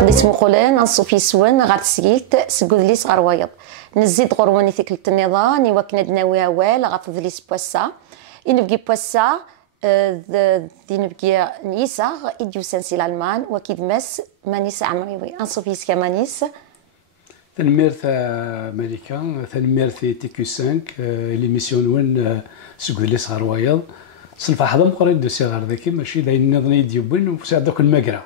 غادي تمقولين نصوفي سوان غاد سيلت سكودليس غروايض نزيد غرواني ثيك النظام يوكنا دناوي وال غاتضليس بوسا ينبقي بوسا دي نبقي نيسا إديو سانسي الألمان وكيد مس مانيس عمريوي نصوفي سكا مانيس تنميرت ملكة تنميرت تيكو 5 ليميسيون وين سكودليس غروايض صلفا حدا مقرن دوسي غير ذاكي ماشي داين نظني ديوبن وساعد دوك المقرا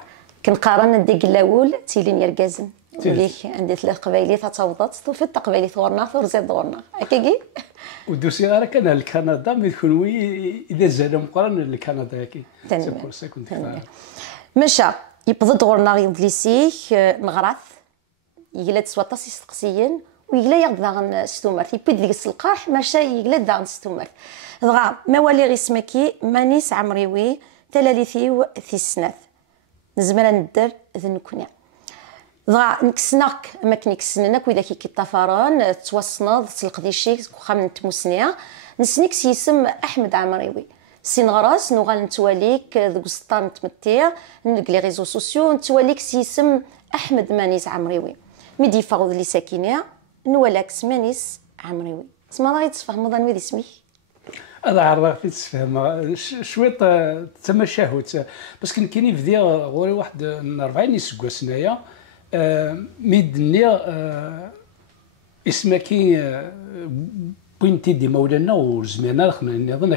كنقارن الديك الاول تيلين يركازن وليك عندي ثلاث قبايلي تتوضط توفت قبايلي ثورنا ثورزيد دورنا هكاكي ودوسي غير كان لكندا مي تكونوي اذا زاد مقرن لكندا هكي تنمير مشى يبض دورنا يدليسيك نغراث يقلد سواطاس يستقسيين ويقلا يغد داغن ستومرت يبد ديك السلقاح ماشا يقلا داغن ستومرت دغا موالي غيسمكي مانيس عمريوي تلاليثيو ثيسناث نزمر ندير ذنكنا دغا نكسناك ما كنكسنناك وإذا كي كيطافران توصنض تلقديشي خام تموسنيا نسنيك سيسم أحمد عمريوي سين غراس نوغال نتواليك ذوك سطان تمتير نلق لي ريزو سوسيو نتواليك سيسم أحمد مانيس عمريوي ميدي فاغوذ لي ساكينيا نولاكس مانيس عمريوي تسمى غادي تفهم ظن ويدي سميك هذا عرفت تفهم شويط تما شهوت بس كاينين في غوري واحد 40 يسكوا سنايا ميدني اسمكي بوينتي دي مولانا وزمانا خلينا نظن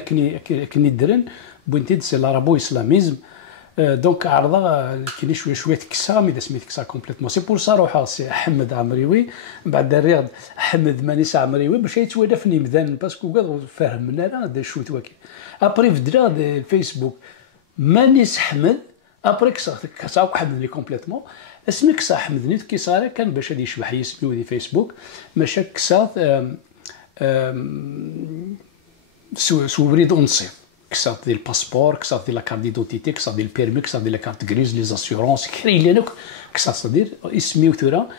كني درن بوينتي سي لارابو اسلاميزم دونك عرضه كاين شويه تكسا مي سميت كسا كومبليتمون سي بور سا روحها سي احمد عمريوي من بعد الرياض احمد مانيس عمريوي باش يتوادا في نيمدان باسكو كاع فاهمنا هذا شوت واكي ابري في درا الفيسبوك مانيس احمد ابري كسا حمدني كومبليتمون اسمي كسا حمدني كي صار كان باش هذا يشبح يسميو دي فيسبوك ماشا كسا سو بريد اونصيف كسات ديال الباسبور كسات ديال لا كارت ديدونتيتي كسات ديال البيرمي كسات ديال لا كارت غريز لي زاسيورونس كري لي لك كسات صدير اسمي وثرا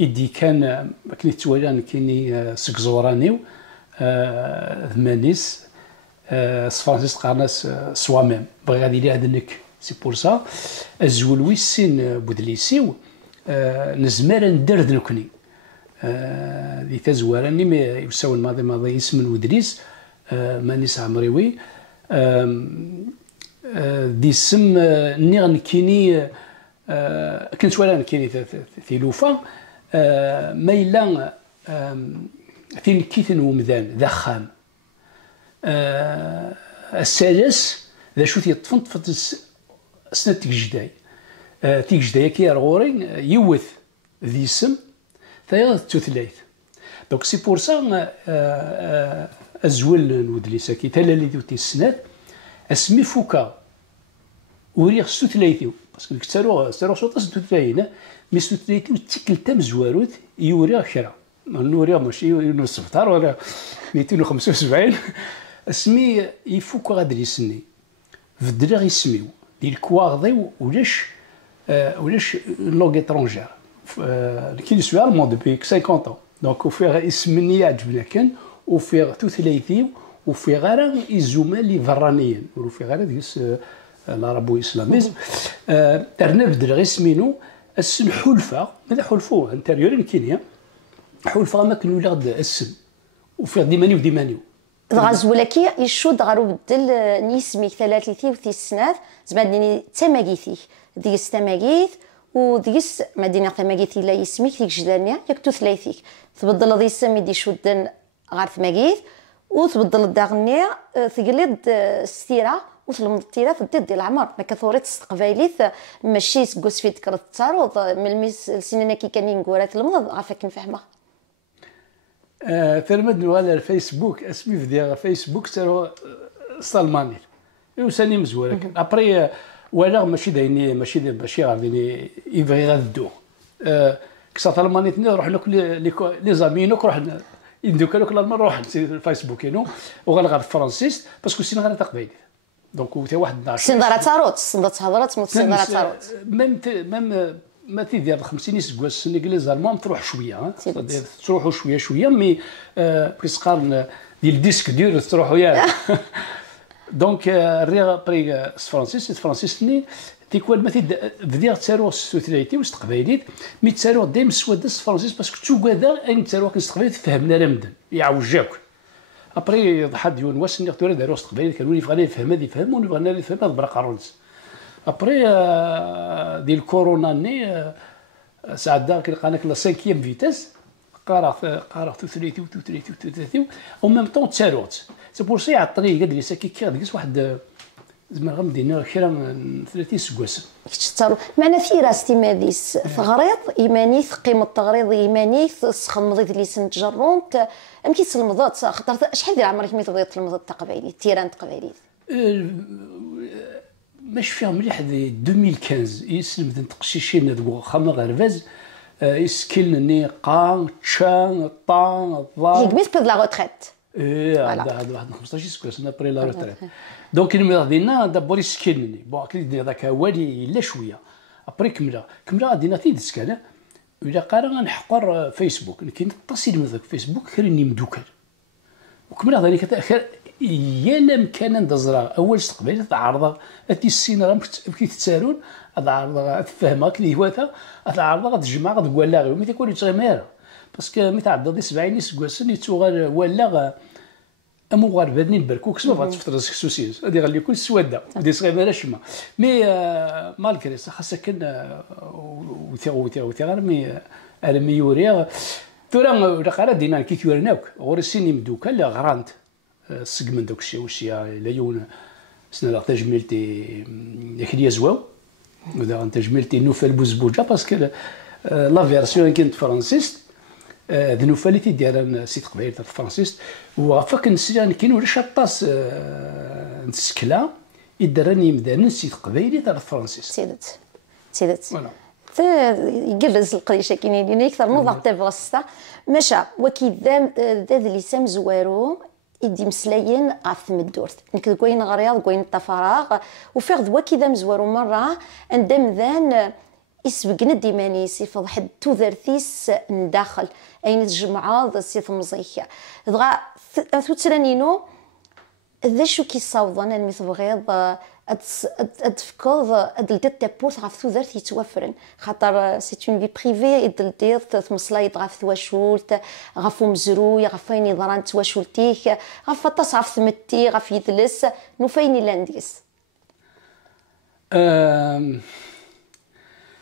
يدي كان ما كنت توالان كايني سكزورانيو ثمانيس فرانسيس قارناس سواميم بغي غادي لي هذنك سي بور سا الزولوي سين بودليسيو نزمر ندير ذنكني دي تزوارني ما يساوي الماضي اسم الودريس مانيس عمريوي دي سم نيغن كيني كنت ولا كيني في لوفا ميلان فين كيثن ومذان ذخام السادس ذا شو تيطفنت في سنة تيجداي تيجداي كي رغوري يوث ذي سم ثايا تثليث دونك سي بور سا الزول نودليسا كي تلالي دوتي السنات اسمي فوكا وريغ ستوتلايتيو باسكو كتارو شوطاس ستوتلاينا مي ستوتلايتيو تيكل تام زواروت يوريغ كرا نوريغ ماشي نصفتار ولا 275 اسمي يفوكا غادي يسني في الدرا يسميو ديال كواغدي ولاش لونغ اترونجير كي سوي المون دوبي 50 ans دونك وفيها اسمني يعجبنا كان وفي توثلايثيو وفي غير يزوما لي فرانيين وفي غير ديس العربو اسلاميزم ارنا بدل غير سمينو السن حلفه ماذا حلفوه انتيريور كينيا حلفه ما كانوا لغد السن وفي ديمانيو وديمانيو غازولكي يشود غارو بدل نيسميك ثلاثيثي وثي السنات زعما تماكيثي ديس تماكيث وديس مدينه تماكيثي لا يسميك ثيك جلانيا ياك توثلايثيك تبدل ذي السم يدي شودن غار ثماكيث وتبدل الداغنيا تقلد الستيره وتلمض التيره تدي ديال العمر ما كثوريت استقبايليث ماشي سكوس في ذكر التعرض من الميس السنين كي كان ينقول تلمض عافاك نفهمها ترمد على الفيسبوك اسمي في ديال فيسبوك سيرو سلماني وساني مزوره ابري ولا ماشي دايني ماشي غادي يبغي غادو كسا سلماني نروح لك لي زامينوك رحنا يندوك لك لما نروح الفيسبوك ينو وغنغار فرانسيس باسكو سين غير تقبايل دونك حتى واحد 12 سندرا تاروت سندرا تهضرات مو سندرا تاروت ميم ما تيدير 50 سكواس السن انجليز المهم تروح شويه تروحوا شويه مي كيسقارن ديال الديسك دير تروحوا يا دونك الريغ بري فرانسيس ني تيكوال ما بديت تساروغ ستوثلايتي وستقبايليت مي تساروغ دايما سوادس فرونسيس باسكو توكادا اين تساروغ كنستقبايليت فهمنا لا مدن يعوجاك ابري ضحى ديون واش نيغتو داروا استقبايليت كانوا يبغى يفهم هذا يفهم ونبغى هذا يفهم هذا برا قارونس ابري ديال الكورونا ني ساعه كنلقاناك لا 5 فيتاس قرا ثلاثي او ميم طون تساروت سي بور سي عطني قال لي ساكي كي ديس واحد زعما غنبدينا كرا 30 سكواس كتشترو معنا في راستي ماديس ثغريض ايمانيث قيمه التغريض ايمانيث سخمضيت لي سنت جرونت ام كيتلمضات خاطر شحال ديال عمرك ملي تبغي تلمض تقبايلي تيران تقبايلي مش فيهم مليح 2015 يسلم تقشيشين دغ خما غرفاز يسكلني قا تشان طان ضا يقبيت بد لا روتريت هذا واحد 15 سكواس ابري لا روتريت دونك اللي غادينا دابا يسكلني بون اكيد هذاك والي لا شويه ابري كمله غادينا تيدسكانا الا قارا غنحقر فيسبوك كاين التصيد من ذاك فيسبوك خيرني مدوكل وكمله ذلك يا لم كان ندزرا اول استقبال تعرض اتي السين راه كي تسالون تعرض تفهمك اللي هواتا تعرض تجمع تقول لا غير ملي تكون يتغمر باسكو ملي تعدى 70 سكواسن يتوغال ولا اموغار بادني البركوك سما بغات تفطر سوسيس هادي غالي كل سواده دي صغيره شما مي مالكري خاصك كان وثيغ مي على مي يوريا تورا راه دينا كي كيورناك غور السيني مدوكا لا غرانت سقمن دوك الشيء وشيا لا يون سنا لا تجميلتي يخلي زواو ودا تجميلتي نوفل بوزبوجا باسكو لا فيرسيون كانت فرانسيس ذنوفاليتي ديال سيت قبيله فرانسيس وفاك نسيان كاين ولا شطاس نسكلا يدراني مدان سيت قبيله تاع فرانسيس سيدت فوالا يقلز القريشه كاينين لينا اكثر من ضغط بغسطه مشى وكيدام ذا لسان زوارو يدي مسلاين غاف الدورت نك كوين غرياض كوين الطفراغ وفيغ ذوا كذا مزوارو مره اندم ذان يسبقنا ديماني يفض حد توذرثيس نداخل اين تجمعا سي ثمزيخ دغا ثوترانينو ذا شو كيصاوض انا المثبغيض ادفكوض ادلت تابورت غاف توذرث يتوفرن خاطر سي اون في بريفي ادلت ثمصلايط غاف ثواشولت غاف مزروي غاف فين يضران تواشولتيك غاف طاس غاف ثمتي غاف يدلس نوفيني لانديس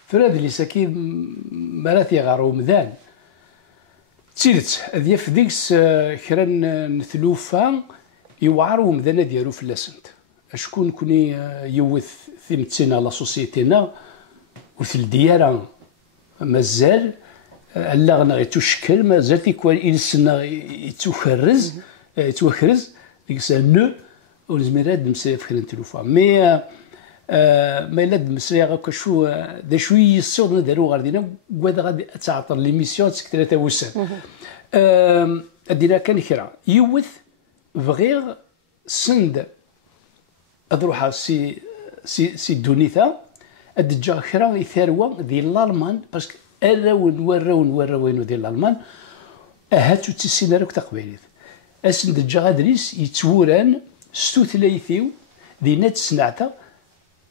فراد اللي ساكين مراتي غارو مذان تيدت هذيا في ديكس كران نثلوفا يوعروا مذانا ديالو في اللاسنت شكون كوني يوث ثمتنا لا سوسيتينا وفي الديارة مازال الا غنا غيتشكل مازال تيكون إلسنا يتوخرز ديك الساعه نو ولزميرات نمسى في خلال تلوفا مي ما الا دمسري غاكا شو دا شويه الصوت دارو غادينا وهذا غادي تعطر ليميسيون تسكت 3 وسان ادينا كان كرا يوث بغير سند اروح سي دونيتا ادجا خرا يثروه ديال الالمان باسكو وراون ديال الالمان هاتو تسينارو تقبيليت اسند دجا غادريس يتوران ستوثلايثيو دينات سنعتا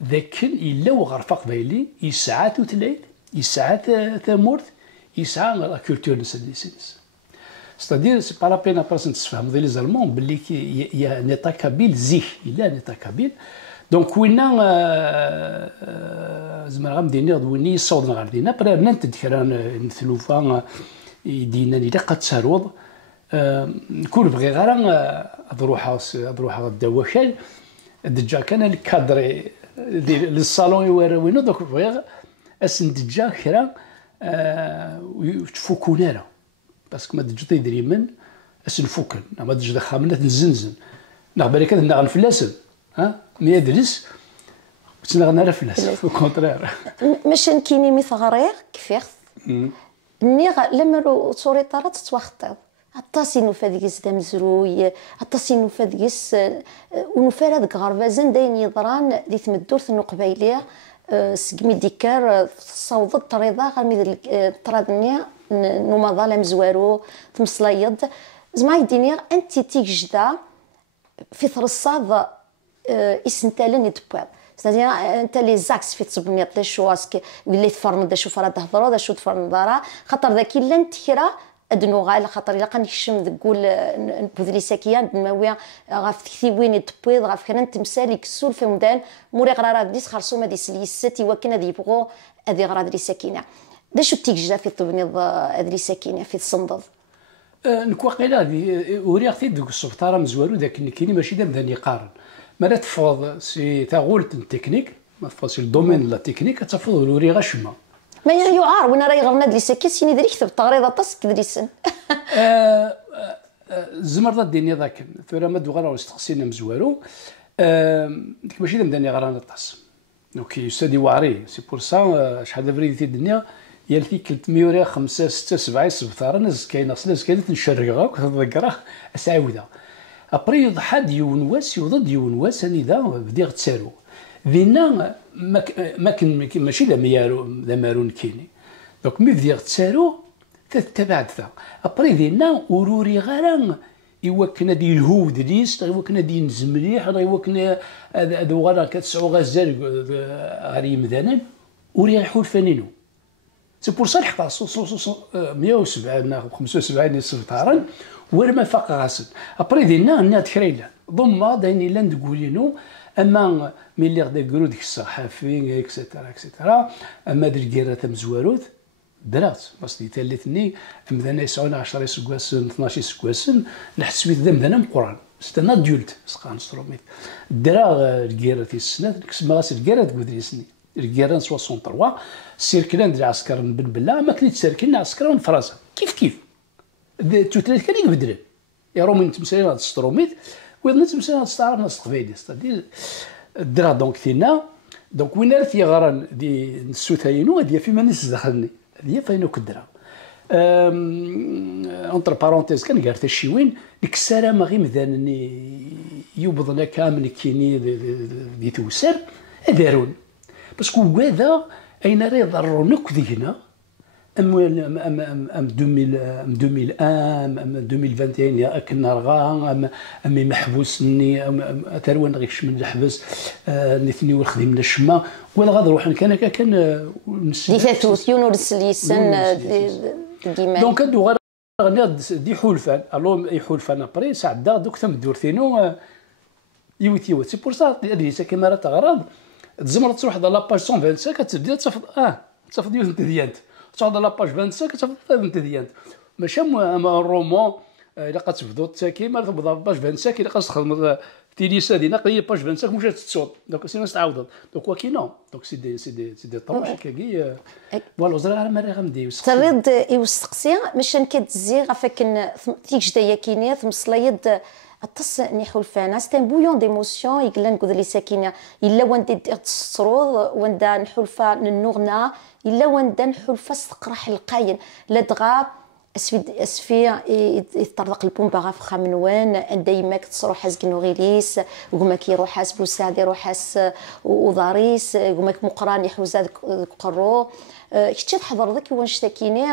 ذاك الا وغرفه قبايلي يسعى توثلايث يسعى ثمورث يسعى لا كولتور نساليسينس ستادير سي با لا بينا باسن تفهم ديال لي زالمون باللي يا نيتا كابيل زيك الا نيتا كابيل دونك وينا زعما غنبدينا دويني صودنا غادينا برا ننتد كرا نثلوفا يدينا الا قد تسروض نكون بغي غير اروح غدا وكال دجا كان الكادري ديال الصالون يوراوينو دوك بغي اسن دجا كرا تفوكونا باسكو ما دجا تيدري من اسن فوكن ما دجا خامنه نزنزن نغبالي كذا نغنفلاسن مي يدرس وتنغنى على فلاس كونترير ماشي كيني مي ثغرير كيفيخ نيغ لمرو صوري طرات تواخطيض عطاسي نوفاديس دام زروي عطاسي نوفاديس ونوفار هذاك غربازن داين يضران دي تمدورث النقبايليه سقمي ديكار صوض الطريضه غامي طرادني نوما ظلام زوارو تمصلايض زعما يديني انت تيك جدا في ثرصاد اسنتالن يدبوض ستادير انت لي زاكس في تبنيط لي شواسك اللي تفرن دا شوف راه تهضروا دا شو تفرن دارا خاطر ذاك الا نتكرا ادنو غا خاطر الا كنكشم تقول بوذلي ساكيان دماويه غاف تكتيبوين الطبيض غاف كان تمثال يكسول في مدان موري غرا ديس خرسو ما ديس ليستي وكنا دي يبغوا هذه غرا دري ساكينه دا شو تيجا في تبنيض ادري ساكينه في الصندوق نكواقيلا وريختي دوك السبطاره مزوالو داك كاين ماشي دا مدان يقارن ما تفوض سي تاغولت التكنيك ما تفوض سي الدومين لا تكنيك تفوض الوري غشمه ما يعار وين راه يغرنا دريسا كيسيني دري كتب تغريضه طاس كدريسن زمر الدنيا ذاك ثورة ما دوغرا واستقسينا مزوالو ديك ماشي مدان يغرانا طاس دونك يستدي وعري سي بور سا شحال فريدتي الدنيا يالتي 300 5 6 7 سبطاره ناس كاينه ناس كاينه نشرقها كتذكرها اسعاوده ابري يضحى ديون واس يوضد ديون واس اني ذا بدي غتسالو دينا ما كان ماشي لا مارون كيني دونك مي بدي غتسالو تتبعد ذا ابري دينا وروري غير يوكنا دي الهود ليست يوكنا دي نزمليح يوكنا هذو غير كتسعو غزال غير مدانا وري الحول فانينو سي بور سا لحقا 170 او 75 سبطارا ورما فاق غاسل ابري دينا نات كريلا ضم دايني لا نقولينو اما ملي غدا يقولوا ديك الصحافي اكسيتيرا اكسيتيرا اما ديال الكيرات مزوالوت درات بس تالتني مدانا يسعون 10 سكواسن 12 سكواسن نحسبيت ذا مدانا مقران استنا ديولت سقان ستروميت درا الكيرات السنه كسما غاس الكيرات بودريسني الكيران 63 سيركلان ديال العسكر من بلا ما كنت سيركلنا عسكر من فرنسا كيف توتلات كان يبدل يا رومي نتمسالين هاد الستروميت ويض نتمسالين هاد الستعرف ناس تقبايلي ستادير درا دونك تينا دونك وين راه تيغران دي السوتاينو هادي فيما نيس دخلني هادي فاينو كدرا اونتر بارونتيز كان قالت الشيوين ديك السلامه غير مذانني يوبضنا كامل كيني دي توسر دارون باسكو هذا اين راه يضرونك ذينا ام 2001 ام 2021 يا كنا رغا ام محبوسني تروان غيكش من الحبس نثني والخدم الشما ولا غادي نروح كان دي ثلاث يونس ليسن ديما دونك هادو غير دي حلفان الو يحلفان ابري سعدا دوك ثم دورتينو يوتيوت سي بور سا اللي كيما راه تغرض تزمر تروح على لاباج 125 كتبدا تصفد تصفد انت ديانت تروح على لاباج 25 كتصفد انت ديانت ماشي الرومون الا كتبدو تاكي ما تبدا باج 25 الا كتخدم تيليسا دينا قليل باج 25 مشات تصوت دونك سينا تعاود دونك وكينو دونك سي دي طروش كاكي فوالا وزرا ما غندي تريد يوسقسي ماشي كتزي غفاكن تيك جدايا كينيه ثمصلايد الطس نيحو الفانا سي ان بويون ديموسيون يقلا نقول لي ساكنه الا وانت تصرود واندا نحولفا النغنا الا واندا نحولفا استقراح القاين لا دغا اسفي يطرق البومبا غا في خامنوان دايما كتصروح حاس كنوغيليس وهما كيروح حاس بوساد يروح حاس وضاريس هما مقران يحوزا قرو كنت تحضر ذاك ونشتكيني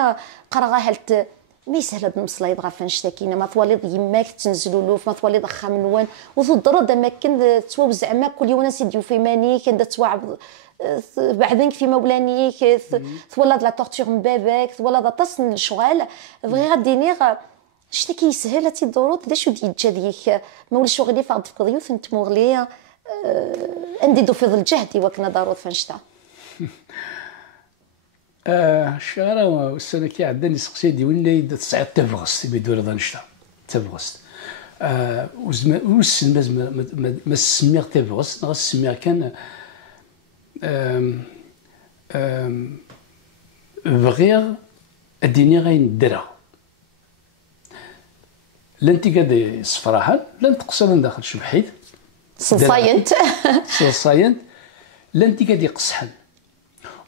قرا هالت مي سهله بمصلايد غا فنشتكينا ما طواليض يماك تنزلوا له ما طواليض خامنوان وتضرد ما كان تواو زعما كل يوم ناس يديو في ماني كان توعب بعدين في مولانيك تولد لا تورتور من باباك تولد تصن الشغال بغي غاديني شتي كيسهل هاتي الضروط دا شو ديجا ديك مول شغلي فاض في قضيوث انت مغلي عندي دو في ظل جهدي وكنا ضروط فنشتا الشهر والسنه كي عندنا سقسي دي ولا تسعه تبغس بيدور ضنشتا تبغس والسن ما سميغ تبغس نغ سميغ كان بغير الدنيا غين درا لن تقاد صفراحا لن تقصر داخل شبحيت صصاينت لن تقاد يقصحن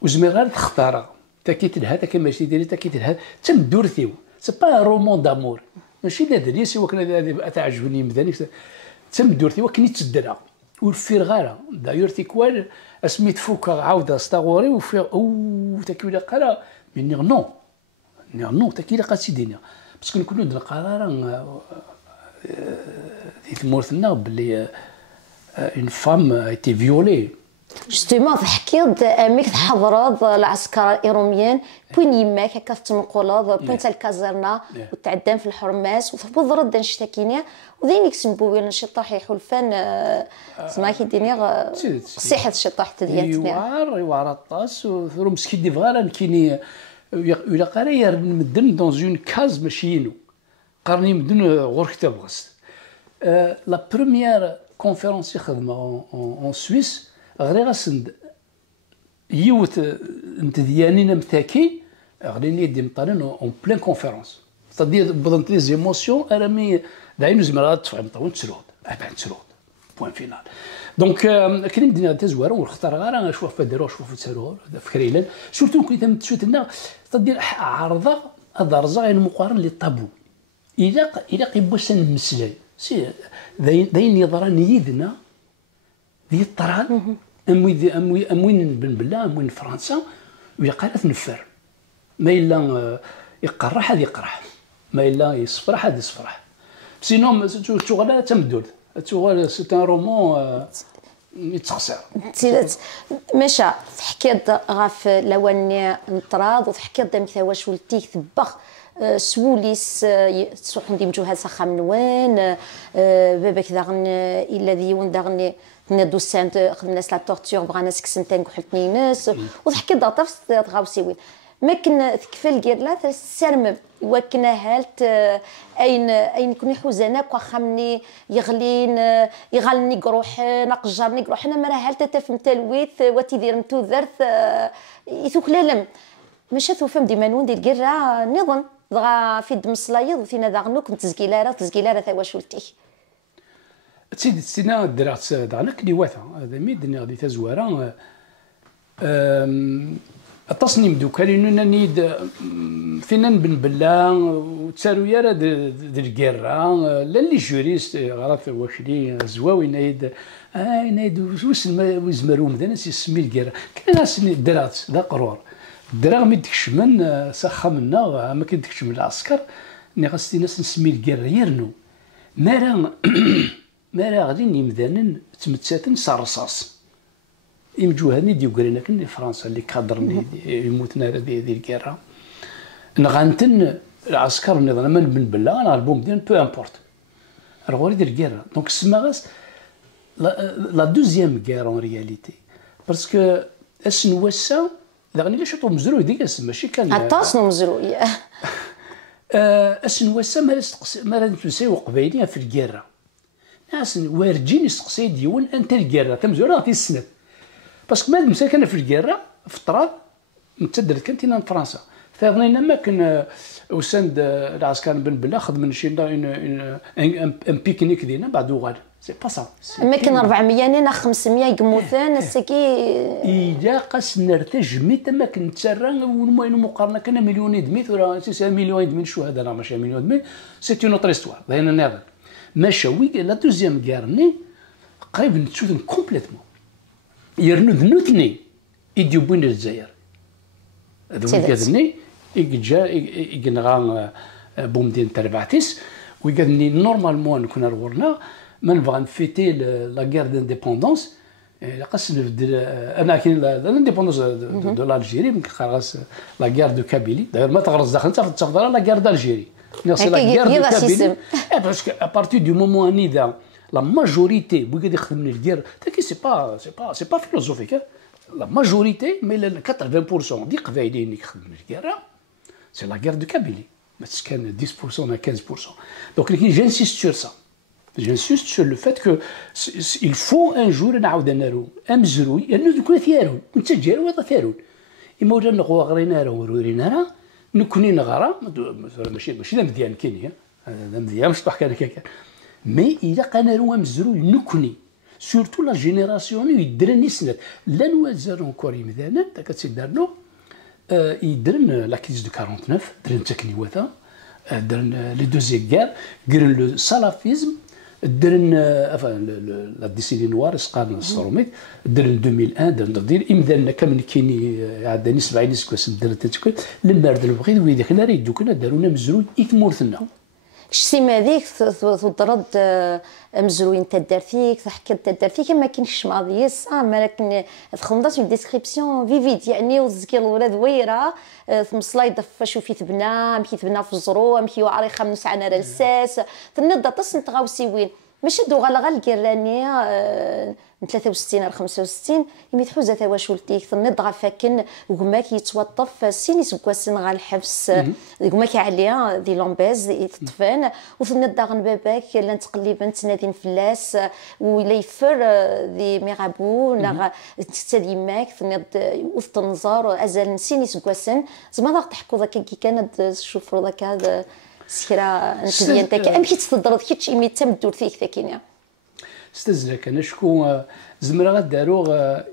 وزمير غير تختار تاكيت لهذا كما ماشي ديري تاكيت لهذا تم دورثيو سي با رومون دامور ماشي لا دريسي وكنا تعجبني مذاني تم دورثيو كني تدرا والفير غير داير تيكوال اسميت فوكا عاوده ستاغوري وفير او تاكيلا قرا من نو تاكيلا قاسيدينا باسكو نكونوا عندنا قرار في مورثنا بلي اون فام ايتي فيولي جوستومون تحكيض اميك تحضرض العسكر الايروميين بوين يماك هكا تنقلض بوين تاع الكازرنا وتعدم في الحرماس وتهبط رد نشتاكينيا وذينيك سنبوي نشطاح يحلفان سما كيديني صحه الشطاح ديالتنا يوار الطاس وثرو مسكين دي فغالا كيني ولا قرايه مدن دون اون كاز ماشيينو قرني مدن غور كتاب غس لا بروميير كونفيرونس يخدمها اون سويس غير غاسند يوت انت ديالنا متاكي غادي ندي مطارين اون بلان كونفيرونس c'est-à-dire بدون لي زيموسيون رامي داين زمرا تفهم طون تسرود بعد تسرود بوين فينال دونك كاين مدينه تزوار ونختار غير نشوف فدارو نشوف تسرور فكريلا سورتو كي تمشوت لنا c'est-à-dire عارضه ادرزا غير مقارن لي طابو الى قيبوس نمسلاي سي داين يضران يدنا دي الطران اموين بن بلا اموين فرنسا ولا قالت نفر ما الا يقرح هذا يقرح ما الا يصفرح هذا يصفرح سينو شغله تمدود شغل سي ان رومون يتخسر ماشا تحكيت غاف لواني نطراض وتحكيت دام واش ولتيك ثبخ سوليس تصوحون دي مجوهات سخا من وين باباك داغن الا ديون داغني ندوسانت خدمنا لا تورتور بغانا سكسنتين كحلتني ناس وتحكي ضغط تغاوسي وين ما كنا تكفل كيرلا تسرمم وكنا هالت اين كوني حوزانك وخمني يغلين يغلني قروح نقجرني قروح انا مرا هالت تفهم تلويث وتيدير نتو ذرث يثوكلالم ماشي توفهم ديما نون ديال كيرا نظن دغا في دم الصلايض وثينا داغنو كنت تزكيلاره ثواش ولتي تسيدي تسينا درات داغنا كلي واثا هذا ميدني غادي تزوارا التصنيم دوكا لأننا نيد فينا بن بلا وتسارو يا ديال الكيرا لا لي جوريست غرات واكلي زواوي نايد نايد وزمرو مدانا سمي الكيرا كاين ناس درات دا قرور الدرا مي دكشمن سخا منا ما كيدكشم العسكر ني غاستي ناس نسمي الكيرا يرنو مارا غادي نمدانن تمتساتن صرصاص يمجوهني ديوكرينا كني فرنسا اللي كادرني يموتنا ديال الكيرا نغانتن العسكر النظام من بن بلا انا البوم ديال بو امبورت رغوري ديال الكيرا دونك سماغاس لا دوزيام كير اون رياليتي باسكو اسنواسا داغني لا شطو مزروي ديك ماشي كان عطاسنو مزروي اسنواسا ما نتنساو قبايليه في الكيرا ناس وارجين يسقسي ديون انت الكيرا تمزورا غادي السند باسكو ما مساكنه في الكيرا في الطراد متدرت كانتينا في فرنسا فاغنينا ما كان وسند العسكر بن بلا خدم شي ان بيكنيك دينا بعد وغال سي با سا ما كان 400 نينا 500 يقموثان السكي اذا قاس نرتج ميت ما كنتسرى والمهم مقارنه كان مليون ودمي ولا سي مليون ودمي الشهداء لا ماشي مليون ودمي سي اون اوتر استوار هنا ناضل ماشي وي لا دوزيام كارني قريب نتشوفن كومبليتمون يرنو ذنوتني يديو بوين الجزائر هذو كذني يجا ينغا بومدين تربعتيس ويقدني نورمالمون كنا رورنا ما نبغى نفيتي لا غير دانديبوندونس قاس انا كاين لانديبوندونس دو لالجيري من خلاص لا غير دو كابيلي داير ما تغرس داخل تفضل لا غير دالجيري سي لا غير دو كابيلي باسكو ا بارتي دو مومون اني دا لا ماجوريتي بغا يخدم لي الكير تاكي سي با فيلوزوفيك لا ماجوريتي مي 80% دي قبايلين اللي يخدموا الكير سي لا غير دو كابيلي بس كان 10% ولا 15% دونك لكن جانسيست سور سا جانسيست سور لو فات كو il faut un jour نعاود نارو امزروي لانه دوك ثيارون كنت جارو هذا ثيارون اما ولا نغوا غرينا راه ورينا نكوني نغرا ماشي مزيان كاين هذا مزيان مش طاح كان كاكا مي الا قنارو مزروي نكوني سورتو لا جينيراسيون يدرن سنات لا نوازر اونكور يمدانا تا كتدارنو يدرن لا كريز دو 49 درن تكني واثا درن لي دوزيام كار كرن لو سالافيزم درن لا ديسيدي نوار سقان الصروميت درن 2001 درن دير امدانا كامل كيني عندنا 70 سكواس درت تكوي لما درن بغيت ويدي خنا ريدو كنا دارونا مزروي يتمورثنا الشتيمه هذيك تضرد مزروين تدارتيك تحكي تدارتيك ما كاينش ماضي ما لكن تخلص في ديسكريبسيون فيفيد يعني وزكي الولاد ويره ثم سلايد فشوفي تبنى مكي تبنى في الزرو مكي وعري خمس عنا رساس تنض تصنت غاوسيوين ماشي دو غالا الكيراني من 63 ل 65 يمي تحوزه تواشولتيك تنض غا فاكن وكماك يتوظف سيني سكواسن غا الحبس كماك عليا دي لومبيز يتطفان وتنض غن باباك لان تقليبا تنادين فلاس ولا يفر دي ميغابو نا تستديماك تنض وتنظر ازال سيني سكواسن زعما ضغط تحكو ذاك كي كانت تشوفوا ذاك هذا سكرا انت ديالك امشي تضرب كيتش ايمي تمدور فيك ثاكينيا استزلك انا شكون زمرا غدارو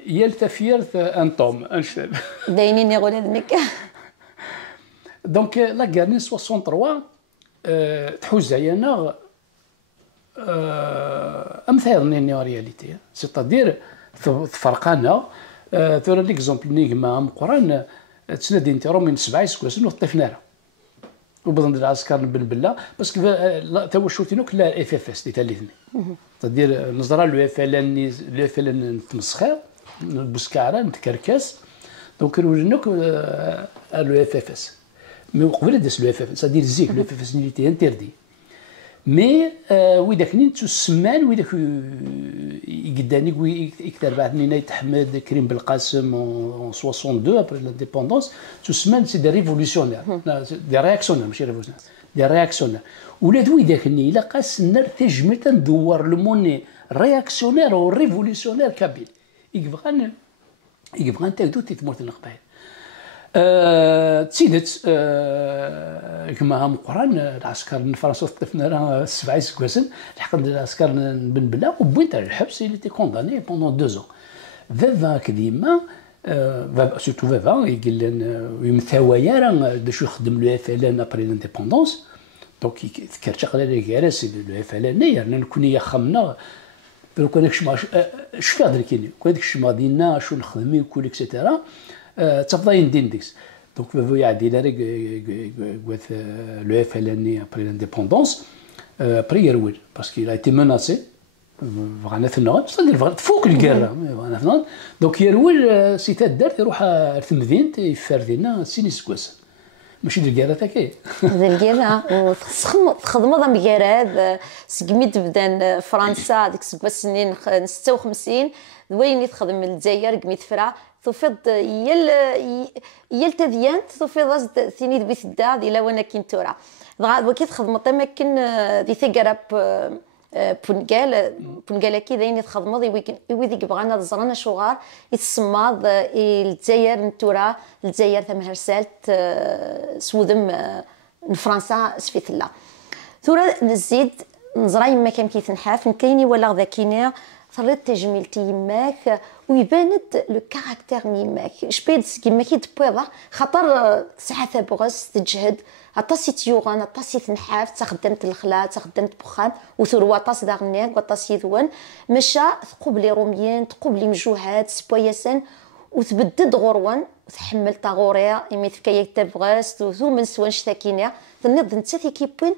يال تفيرت ان طوم انشتل داينين يقول هذنك دونك لا غارني 63 تحوز عيانا امثال ني رياليتي سيتادير فرقانا تورا ليكزومبل نيغما مقران تسنادي انت من 7 سكواسن وطفنا وبظن العسكر بالبلا باسكو تو شوتينوك لا اف اف اس دي تاليثني تدير نزرا لو اف ال ان لو اف ال ان تمسخر بوسكاره نتكركس دونك نوجنوك لو اف اف اس مي قبل داس لو اف اف اس تدير زيك لو اف اف اس نيتي انتردي مي ويداك نين تسمان ويداك يقداني يكثر بعد نينايت احمد كريم بالقاسم 62 ابري لانديبوندونس تسمان سي دي ريفولوسيونير دي رياكسيونير ماشي ريفولوسيونير دي رياكسيونير ولاد ويداك ني الا قاس نار تجمل تندور الموني رياكسيونير او ريفولوسيونير كابيل يبغى تاكدو تيتموت القبائل تسيدت كما مقران العسكر من فرنسا طفنا راه 7 سكواسن لحق العسكر بن بلا وبوينت على الحبس اللي تي كونداني بوندون 2 ans فافا كديما سورتو فافا يقول لنا يمثاويا راه باش يخدم لو اف ال ان ابري لانديبوندونس دونك تكرتش قليل كراس لو اف ال ان يعني نكون يا خمنا لو كان شفا دركيني كون داك الشما ديالنا شو نخدمي وكل اكسيتيرا تفضاين دين ديكس دونك فافو يعدي لاري قوات لو اف ال ان ابري لانديبوندونس ابري يروي باسكو il a été menacé فغانا ثنا صدر فوق الكره فغانا ثنا دونك يروي سي تدار يروح للمدينه يفردينا سيني سكواس ماشي ديال الكره تاكي ديال الكره تخدم ضم كراد سكميت بدا فرنسا ديك 7 سنين 56 وين تخدم الجزائر قميت فرا توفيض يل تذيانت توفيض ثاني بيت الدا ديلا وانا كنتورا وكي تخدم تمكن دي ثقرب بونقال كي داين يتخدموا ويديك بغانا زرانا شوغار يتسماض الجزائر نتورا الجزائر ثم هرسالت سودم فرنسا سفيت الله ثورة نزيد نزراي ما كان كيتنحاف نكايني ولا ذاكينا ثريت تجميلتي يماك ويباند لو كاركتير نيماك شبيد كيما كي تبويضه خاطر ساعه بغس تجهد عطاسي تيوغان عطاسي تنحاف تخدمت الخلا تخدمت بخان وثروا طاس داغنيك وطاس يذون مشى تقبلي روميين تقبلي مجوهات سبوياسن وتبدد غروان وتحمل طاغوريا يميت فكايه تبغس وثو من سوان شتاكينيا تنض نتاثي كيبوين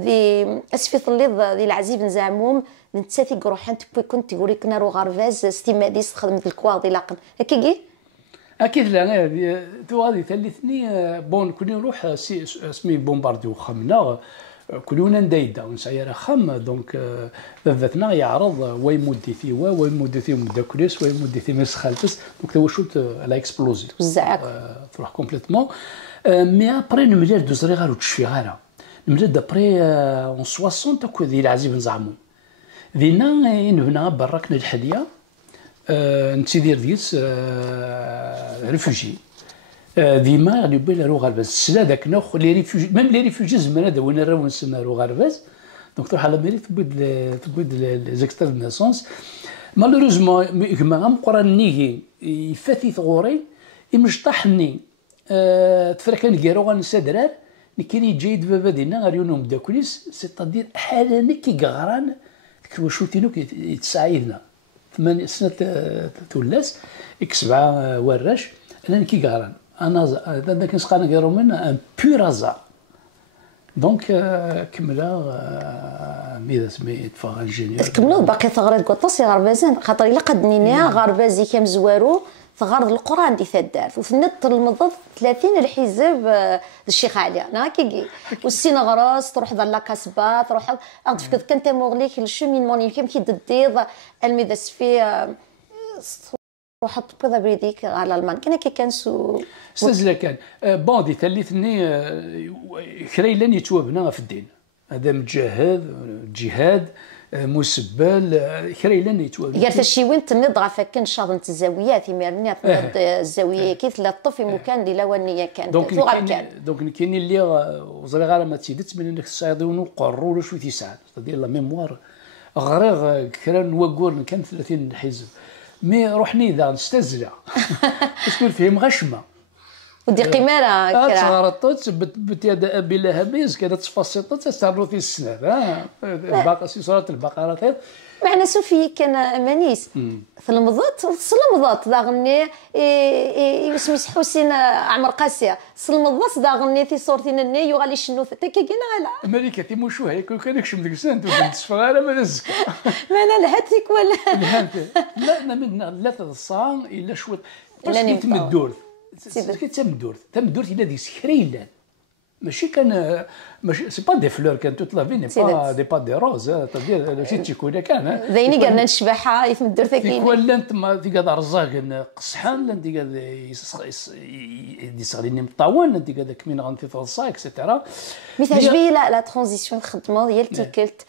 ذي اسفي طليض ذي العزيز نزعموم نتاثي قروحان تبوي كنت تقولي كنا رو غارفاز ستيماديس تخدمت الكواضي لاقن هكاكي اكيد لا تو غادي ثلثني بون كوني نروح اسمي بومبارديو خمنا كلنا ندايدا ونسعير خم دونك بابتنا يعرض ويمودي في ويمودي في مداكريس ويمودي في مسخالتس دونك تو شوت على اكسبلوزي تروح كومبليتمون مي ابري نملير دوزري غير وتشفي غيرها نملير دابري اون 60 تاكو ذي العزيز نزعمو ذينا نبنا براكنا الحليه نتيدير ديس ريفوجي ديما غادي يبان راه غرباز السلا داك ناخ لي ريفوجي ميم لي ريفوجي زمان هذا وين راه نسمى راه غرباز دونك تروح على ميري تبود لي زيكستر دو ناسونس مالوروزمون كما مقران نيجي يفاتي ثغوري يمجطحني تفركان كيرو غنسى درار كاين يجيد بابا ديالنا غيونهم داكوليس سيتادير حاله نكي غران كواشوتينو يتسعيدنا 8 سنة تولاس إك 7 وراش أنا كي قارن أنا هذا كنسقانا كيرو من أن بيور هازار دونك كملا ميدا سمي تفاغ انجينيور تكملوا باقي ثغرات كوطاسي غربازان خاطر الا قد نينا غربازي كام زوارو ثغرد القران دي ثدارت وثنت المضض 30 الحزب الشيخ علي انا كي والسين غراس تروح ذا لاكاسبا تروح اغتفكر كنت مغليك الشومين موني كي تديض الميدس في روح تبقى بريديك على المان كان سو استاذ كان بون دي ثلثني خريلان يتوابنا في الدين هذا جهاد مسبل خريلان يتوابنا قالت شي وين تنض غفكن شاطن الزاويات يمرني الزاويه كيف لا الطفي مكان دي لوانيه كان دونك كاين اللي وزري غير ما تيدت من انك الصيادون وقروا ولا شويه تيساعد ديال لا ميموار غريغ كرا نوقور كان 30 حزب مي روحني اذا نستزلع باسكو فيهم غشمه ودي قماره كرا تغرطت بتياد ابي لهبيز كانت تفصيطت تستعرض في السنه باقي صوره البقره معنا سوفي كان مانيس سلمضات دا غني يسمي حسين عمر قاسيه سلمضات دا غني في صورتين الني يغالي شنو تكينا غلا ملكه تيموشو هيك كان يكشم ديك السنه تصفغاره ما نزك ما انا الهاتيك ولا لا من لا تصام الا شويه بس تم الدور تم الدور الى دي سكريلان ماشي كان ماشي سي با دي فلور كان توت لا في ني با دي روز تدير ماشي تيكولا كان زيني قالنا الشباحه يثم الدور ثقيل ولا انت ما ديك هذا رزاق قصحان لا ديك يصغليني مطاون ديك هذاك من غنتي ترصا اكسيتيرا مي تعجبني لا ترانزيسيون الخدمه ديال تيكلت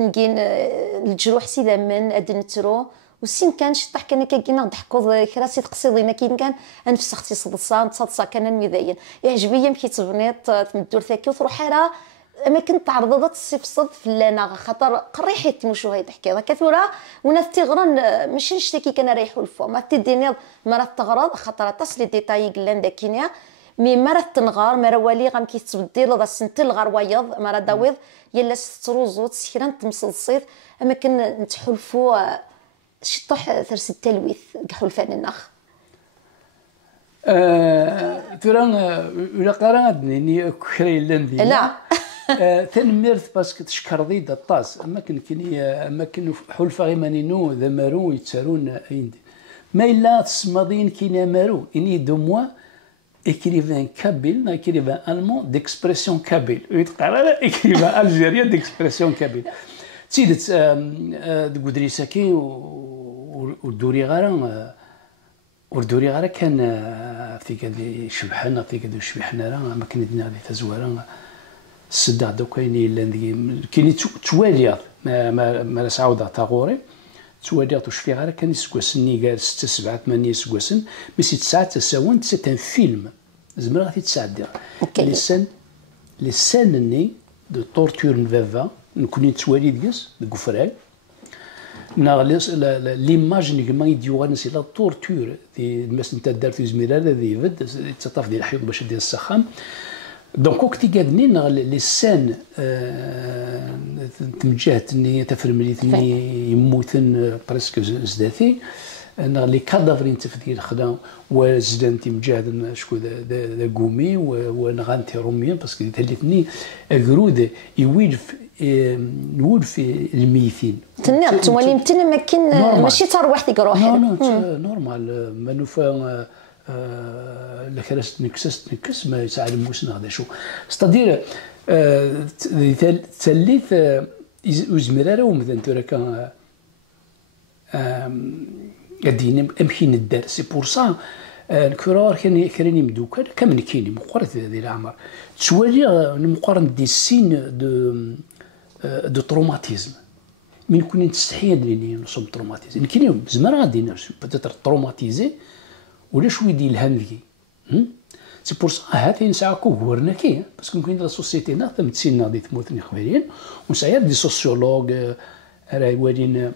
نكين الجروح سيدا من ادنترو وسين كان شطح كان كاين ضحكوا كراسي تقصيدينا كاين كان انفسختي صدصان تصدصا كان المذاين يعجبني مكي تبنيط تمدور ثاكي وتروح راه ما كنت تعرضت الصيف صد فلانا خاطر قريحيت مشو هاي تحكي هذا كثوره وناس تيغرن ماشي نشتكي كان رايحوا الفو ما تديني مرات تغرض خاطر تصلي ديتاي قلان داكينيا مي مرات تنغار مرا والي غام كي تبدل هذا السنت الغار ويض مرا داويض يلا ستروزو تسكران تمصلصيت اما كان نتحلفوا شطح ثرس التلويث قحول فان النخ ترى ولا قرادني اني كري لندي لا تنمرت باسكو تشكر ضيد الطاس اما كن حلفه غيمانينو ذا مارو يتسارون عندي ما الا تسمضين كينا مارو اني دو موا écrivain kabyle écrivain allemand d'expression kabyle ويتقرا écrivain algérien d'expression kabyle تيدت دغودريساكي والدوري غير كان في كذا شبحنا في كذا شبحنا راه ما كندنا هذه تزواره السدا دو كاين تواليات ما سعوده تاغوري تواليات وش في غير كان يسكوسني قال 6 7 8 سكوسن بس 9 تساون سيت ان فيلم زعما غادي تساعد لي سان دو تورتور نفافا نكون نتوالي ديس الكفرال ليماج نجم يديوغان سي لا تورتور دي الناس نتا دار في زميره هذه يفد تطاف ديال الحيض باش دير السخام دونك وقت قادني لي سان تمجهتني تفرمليتني يموتن بريسك زداتي لي كادافرين تفدير خدا وزدانتي مجاهد شكون ذا قومي ونغانتي روميان باسكو تهلتني اكرود يويلف نقول في الميتين تنيض تولي متنا ما كاين ماشي تروح ديك روحك نورمال ما نوفا لكرست نكس ما يساعد موسنا هذا شو ستادير تسليت وزمراره ومثلا ترى كان قاعدين امشي ندار سي بور سا الكرار كان يمدوك كامل كاين مقارنه هذه العمر تسوالي المقارنه دي سين دو تروماتيزم من كون نستحي لي نصوم تروماتيزم كاين زعما غادي بيتيتر تروماتيزي ولا شويه ديال الهم ذي سي بور سا هاتين ساعه كورنا كاين باسكو كاين لا سوسيتي نا تمثلنا دي ثموثني خبيرين وساير دي سوسيولوج راه والين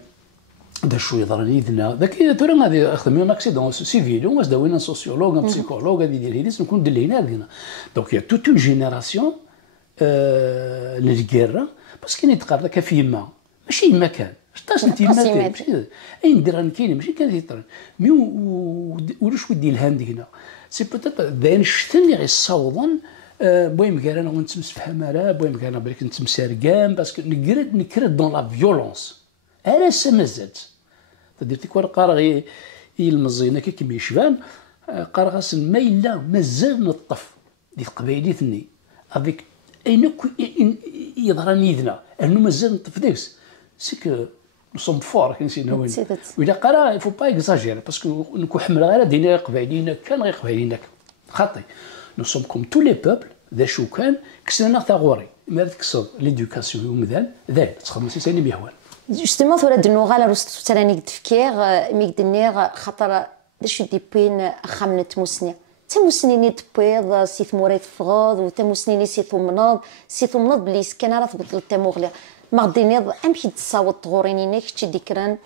دا شويه يضرني يدنا ذاك ترى غادي اخذ من اكسيدون سيفيل واش داوينا سوسيولوج بسيكولوج غادي يدير هيديس نكون دلينا هنا دونك يا توت اون جينيراسيون للكيرا باسكو نتقرا كفيما ماشي ما كان شطاش انت ما ماشي اي ندير كاين ماشي كان يطرن مي ولا شويه ديال الهند هنا سي بوتيت داين شتني غير صوضن بويم كان انا نتمسفهم راه بويم كان بريك نتمسرقام باسكو نكرد دون لا فيولونس انا مازالت تدير تيكون قارغ يلمزينا كيما يشبان قارغ ما الا مازال نطف ديال قبايليتني افيك اين يظهرني يدنا انه مازال نطف ديكس سيك نو سوم فور كنسينا وين ولا قرا فو با اكزاجير باسكو نكون حمل غير دينا قبايلينا كان غير قبايلينا خاطي نو سوم كوم تو لي بوبل ذا شو كان كسرنا ثاغوري ما تكسر ليدوكاسيون ومثال ذاك تخمسي سنه بيهوان جوستومون ثورة دنوغالا روست ترانيك تفكير ميك دنيغ خاطر داش ديبين خامنة موسني تموسنيني تبيض سي ثموري تفغض وتموسنيني سي ثمنض سي ثمنض بلي سكان راه تبطل التموغلي ما غدينيض امشي تصاوت تغورينيني كتشي ديكران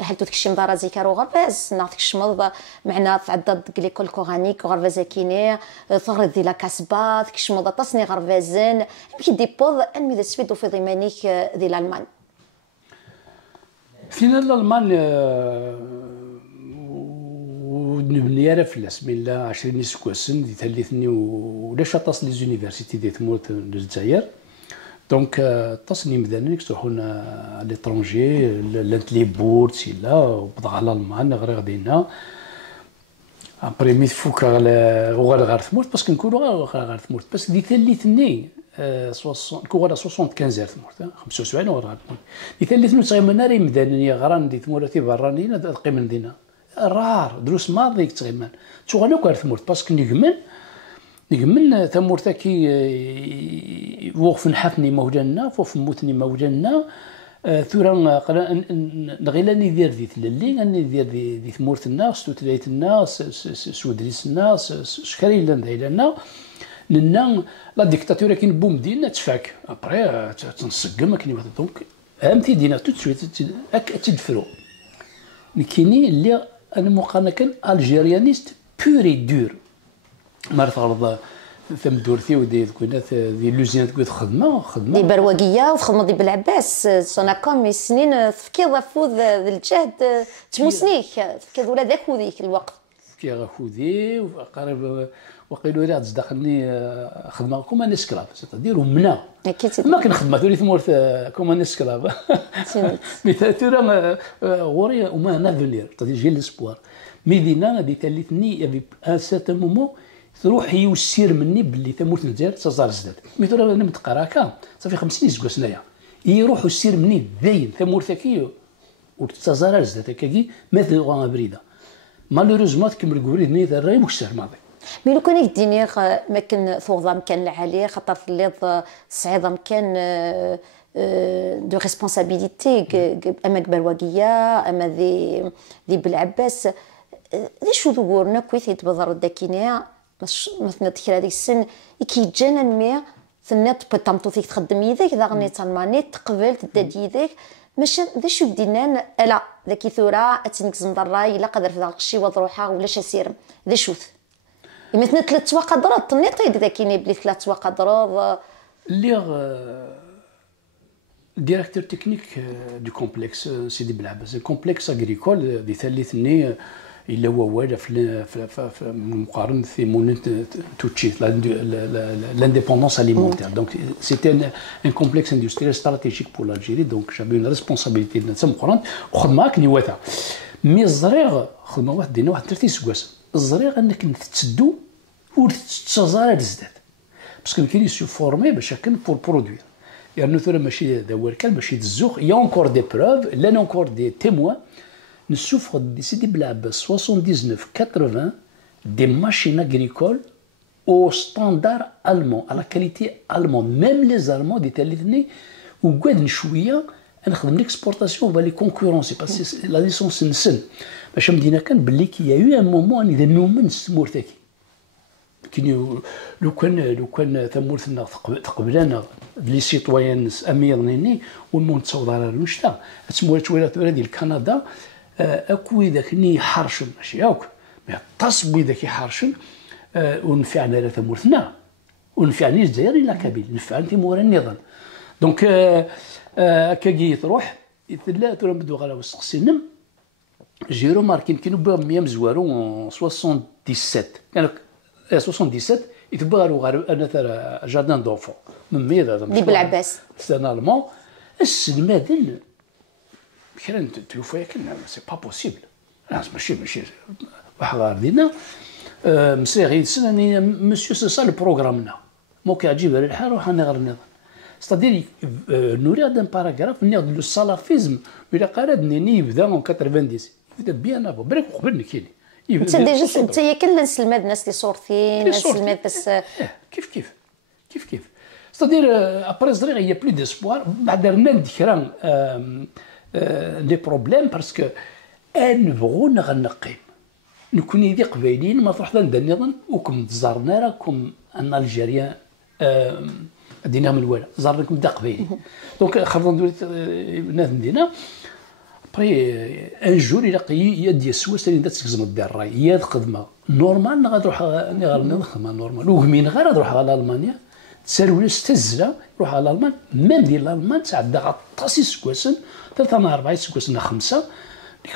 هل تكشي مدارا زيكار وغرفاز نعطيك الشمض معنا تعدد ليكول كورانيك غرفازا كيني ثغرة ديال كاسبات كشمض تصني غرفازن امشي ديبوض امي ذا سفيدو في ضمانيك ديال الالمان فينا الالمان ونبني راه فلاس من 20 سكواسن دي ثلثني ولا شاطاس لي زونيفرسيتي دي تموت الجزائر دونك تصني مدنك تروحونا على ليترونجي لانت لي بورت لا وبضع على الالمان غير غادينا ابري ميت فوك غير ثمورت باسكو نكونوا غير ثمورت بس دي ثلثني 60 كوغادا 75 ثمورت 75 وغير ثمورت دي ثلثني تغيمنا راه مدني غران دي ثمورتي برانينا قيمن دينا رار دروس ماضي تغيمان تشوغنا غير ثمورت باسكو نجمن ثمورتكي وقف نحفني موجنا فوف موتني موجنا ثورا نغيلاني دير ذي تللي اني دير ذي ثمورت الناس ستوتليت الناس سودريس الناس شكري لنا لنا لا ديكتاتورا كي نبوم دينا تفاك ابري تنسقم كني واحد دونك امتي دينا تو سويت تدفرو كيني اللي انا مقارنه كان الجيريانيست بوري دور مرت غرض ثم دورتي ودي كونات دي لوزيان تقول خدمه دي برواقيه وخدمه دي بالعباس صناكم سنين تفكير ضفوذ الجهد تموسنيك تفكير ولا ذاك وديك الوقت تفكير غاخودي وقريب وقيلوا لي تزدخلني خدمه كوما نسكلاب تدير ومنا ما كنخدم ثوري ثمورت كوما نسكلاب مثلا غوري وما نافونير تدير جي ليسبوار ميدينا دي ثالثني افي ان سيرتان مومون تروح يوسير مني باللي ثمورت الجزائر تزار زداد مثلا انا متقرا كا صافي 50 سكواس هنايا يروح يسير مني داين ثمورتكي وتزار زداد هكاكي مثل غا بريده مالوريزمون تكمل قولي ني الراي مكسر ماضي مي لو كان يديني ما كان ثوضا مكان العالي خاطر في الليض صعيده مكان دو ريسبونسابيليتي اما برواقيه اما ذي بالعباس ذي شو ذكورنا كويث يتبذر الداكينيه مثلا تكرا هذيك السن كيجانا المية ثنات بطمطو فيك تخدم يديك اذا غني تالماني تقبل تداد يديك ماشي ذا شو بدينا لا ذاك ثورة اتنك زنضراي الا قدر في ذاك الشيء وضروحها ولا شاسير ذا شوث مثلا 3 قدرات طنيطي ذاكيني بلي 3 قدرات اللي ديريكتور تكنيك دو كومبلكس سيدي بلعباس كومبلكس اغريكول دي ثالثني الا هو واجه في المقارنه في مونت توتشي لانديبوندونس اليمونتير دونك سيتي ان كومبلكس اندستريال ستراتيجيك بور لالجيري دونك جافي اون ريسبونسابيلتي نتا مقارنه وخدمه كنيواتا مي الزريغ خدمه واحد دينا واحد 30 سكواس الزريغ انك تسدو وتتزار زداد باسكو كاين يسو فورمي باش كان بور برودوير يعني مثلا ماشي داور كان ماشي تزوق يا اونكور دي بروف لا اونكور دي تيموان نسوفر دي سيدي بلعباس 79 80 des machines agricoles au standard allemand à la qualité allemande même les allemands دي تالثني وقعد شويه نخدم ليكسبورطاسيون بالي كونكورونسي باسكو لا ليسونس نسن باش مدينا كان باللي كي يا ان مومون اذا نومن سمورتاكي كي لو كان ثمورتنا تقبلنا بلي سيتويان اميرنيني والمون تصور المشتا تسموات شويه ديال كندا اكو ذاك ني حرشن ماشي ياك مي تصبي ذاك يحرشن ونفعنا لا ثمورتنا ونفعني الجزائر الى كابيل نفعني في مورا النظام دونك كاكي تروح لا ترى بدو غلا وسقسينم جيرو ماركين كانوا بهم ميام زوارو 77 كانوا 77 يتبغى انا ترى جاردان دونفون من ميدا اللي بالعباس سنه المون السلمادن كان توفى كان سي با بوسيبل ماشي واحد غاردينا مسي غير سنه مسيو سي سا البروغرامنا مو كيعجبها الحال روح انا غير النظام ستادير نوري هذا باراغراف نيغ لو سالافيزم ولا قرادني يبدا من 90 يبدا بيان افو بريك قبل كاين انت ديجا انت كان نسلماد الناس اللي صورتين نسلماد بس كيف ستادير ابري صغير هي بلو ديسبوار بعد رنا ندكرا لي بروبليم باسكو نبغوا نغنقيم نكون يدي قبايلين ما فرحنا ندنيضن وكم تزارنا راكم ان الجيريان دينا من الولا زارناكم دا قبايلي دونك خرجنا ندير بنات مدينه بري ان جور الى يد يسوى سالي دا تسكزم الدار يا خدمه نورمال غادروح نخدم نورمال ومين غير غادروح على المانيا تسالوا ستزله روح على المان ميم ديال الالمان تعدى غطاسي سكواسن 4 سكواسن 5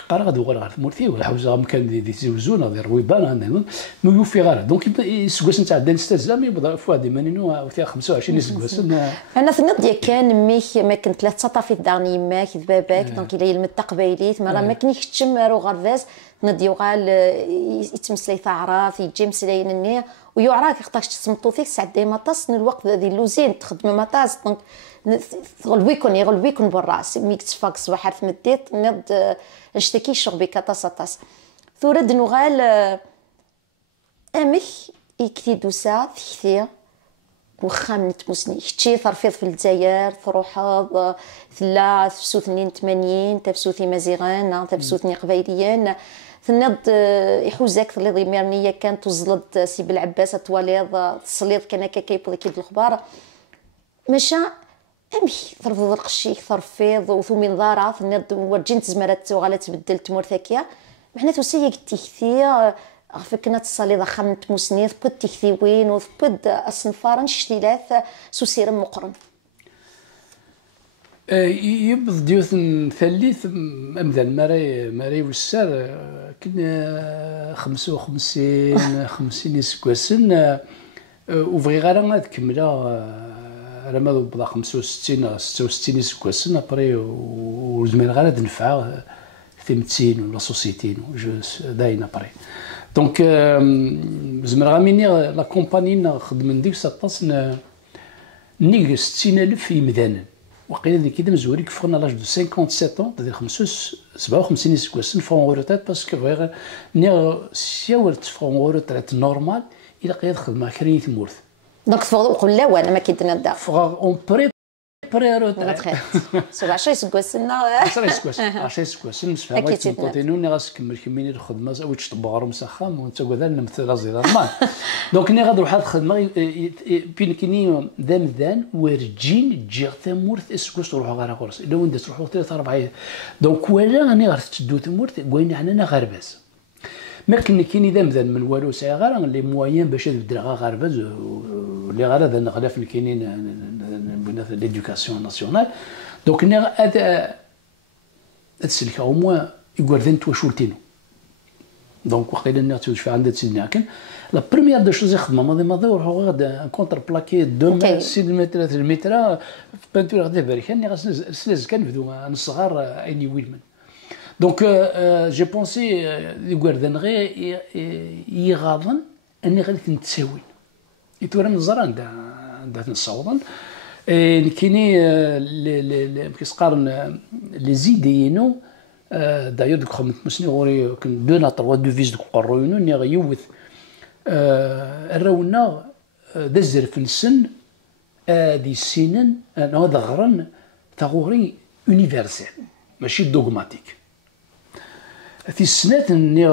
قرا غادي يوغل غير مورثي ولا حوزه مكان دي تزوزونا ديال الرويبان عندنا مو يوفي غير دونك يسكواسن تعدى ستزله مي بدا فؤاد مانينو 25 سكواسن انا في النض كان ما كنت لا تصطفي دارني يماك باباك دونك الى يلمت قبايليت ما راه ما كنيش تشم رو غرفاز نض يوغال يتمسلي ثعراف يجي مسلاين النيه ويعراك يخطاش تسمطو فيك ساعه ديما طاس الوقت ذي اللوزين تخدم ما طاس دونك غلويكون بالراس ميكس فاكس واحد مديت نض نشتكي شغبي كطاس ثورد نغال امك يكتي دوسا ثيثير وخام نتمسني شتي ثرفيض في الجزائر تروحض ثلا تفسوثني 80 تفسوثي مزيغان تفسوثني قبايليين تنض يحوزك اللي ضميرنيه كانت توزلد سي بالعباس تواليض تصليض كان كيبض كيد الخبار مشى امي ثرفض القشي ثرفيض وثومين ضارة تنض ورجين تزمرات وغالات بدلت مورثاكيا معناتو سي كثير فكنا تصليض خمت مسنيث بود تكثيوين وثبد الصنفار نشتيلاث سوسير مقرن يبض ديوث ثالث امثال ماري وسار كنا 55 سكواسن وفغي غير غاد كملا راه بدا 65 66 سكواسن ابري وزمان غير نفع ثمتين ولا سوسيتين داين ابري دونك زمان غاميني لا كومباني خدم ديك 16 نيغ 60000 يمدانا وقيلا ذيك كده مزوري كفرنا لاج دو 57 تدير 57 سكواسن فون روتات باسكو فغير نيغ سياورت فون روتات نورمال الى قياد خدمه كريت مورث دونك تفضل نقول لا وانا ما كيدنا دا فغ اون بري روتات 17 سكواسن 10 سكواسن فهمت كونتينو غاس كمل كميني الخدمه واش طبغ مسخام وانت كذا نمثل زيرمان دونك ني غادي نروح الخدمه بين كيني دام ورجين تجي تمورث اسكوس تروحوا غير غرس الا وين تروحوا 3 4 دونك ولا راني غير تشدو تمورث قوينا حنا غرباز ما كاين دام من والو ساعه غير لي موين باش تبدا غرباز اللي غير هذا نغلاف كاينين بنا ليدوكاسيون ناسيونال دونك ني هذا تسلك او موان يغوردن توشولتينو دونك وقيلا نيرتو في عندها تسيدنا كان لا بريمير دو شوز خدمه ماضي وروحوا غاد كونتر بلاكي 2 6 متر 3 متر بانتور غادي بريكان سلاز كان بدو الصغار عيني ويلمن دونك جي بونسي يغوردن غير يغاضن اني غادي نتساوي يتورا نزرا عندها نصوضن كاينين كيسقارن لي زيدينو داير دوك خمت مسني غوري كن 2 ا 3 دوفيز دوك قروينو ني غيوث الرونا دزر في السن دي السنن انا ضغرن تاغوري يونيفرسال ماشي دوغماتيك في السنات ني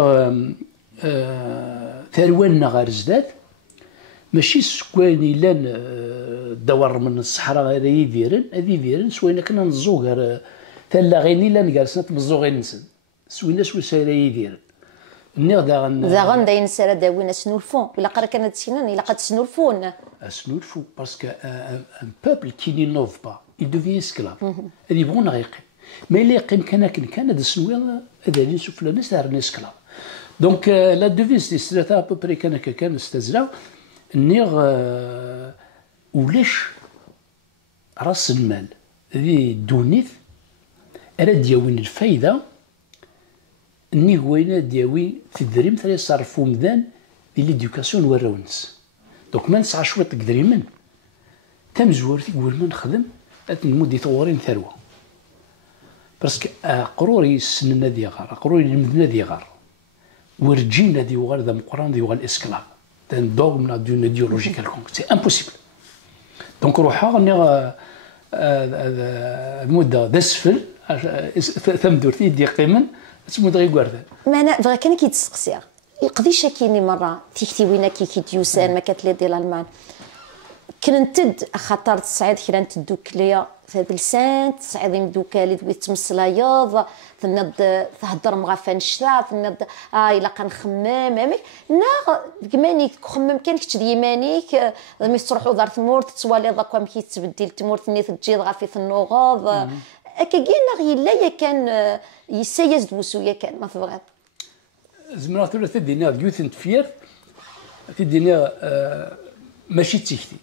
ثروالنا غير زداد ماشي سكواني لان دور من الصحراء غير يديرن هذي ديرن سوينا كنا نزو غير تلا غيني لان جالسنا تمزو غير نسن سوينا سوي سايره يديرن ني زاغن داين سالا داوينا سنولفون ولا قرا كانت سنان الا قد سنولفون سنولفو باسكو ان بوبل كي ني نوف با il devient esclave هذي بغونا غيقيم ما الا يقيم كان هذا السنوير هذا اللي نشوف الناس راه اسكلاف دونك لا دوفيز دي ثلاثة ابوبري كان استزلا نيغ ولاش راس المال ذي دونيت أراد دياوين الفايدة نيغ وين دياوي في الدريم ثري صرفو مدان دي ليدوكاسيون وراونس دونك ما نسعى شوية تقدريمن تم زورتي قول ما نخدم نمودي ثورين ثروة باسكو قروري السننا دي غار قروري المدينة دي غار ورجينا دي وغار ذا مقران دي وغار الاسكلاف دان دوغمنا دون ايديولوجي كالكونك سي امبوسيبل دونك روحها نيغ المدة دسفل ثم دورتي دي قيمن اسمو دغي كواردان ما انا بغا كان كيتسقسي يقضي شاكيني مره تيكتي وينا كي ديوسان ما كتلي ديال الالمان كنتد خاطر تصعيد كرا نتدو كليا هاد لسان تصعيد مدوكا لي دويت تمسلاياض تنض تهضر مع فنشتا تنض الا كنخمم نا كماني خمم كان كتش ديمانيك ملي تروحوا دار تمورت توالي ضاك ما كيتبدل تمورت ني تجي غافي في النوغاض كاين غير كان يسيز دوسويا كان ما تبغى زمرا تقول تدينا ديوث نتفير تدينا ماشي تيكتي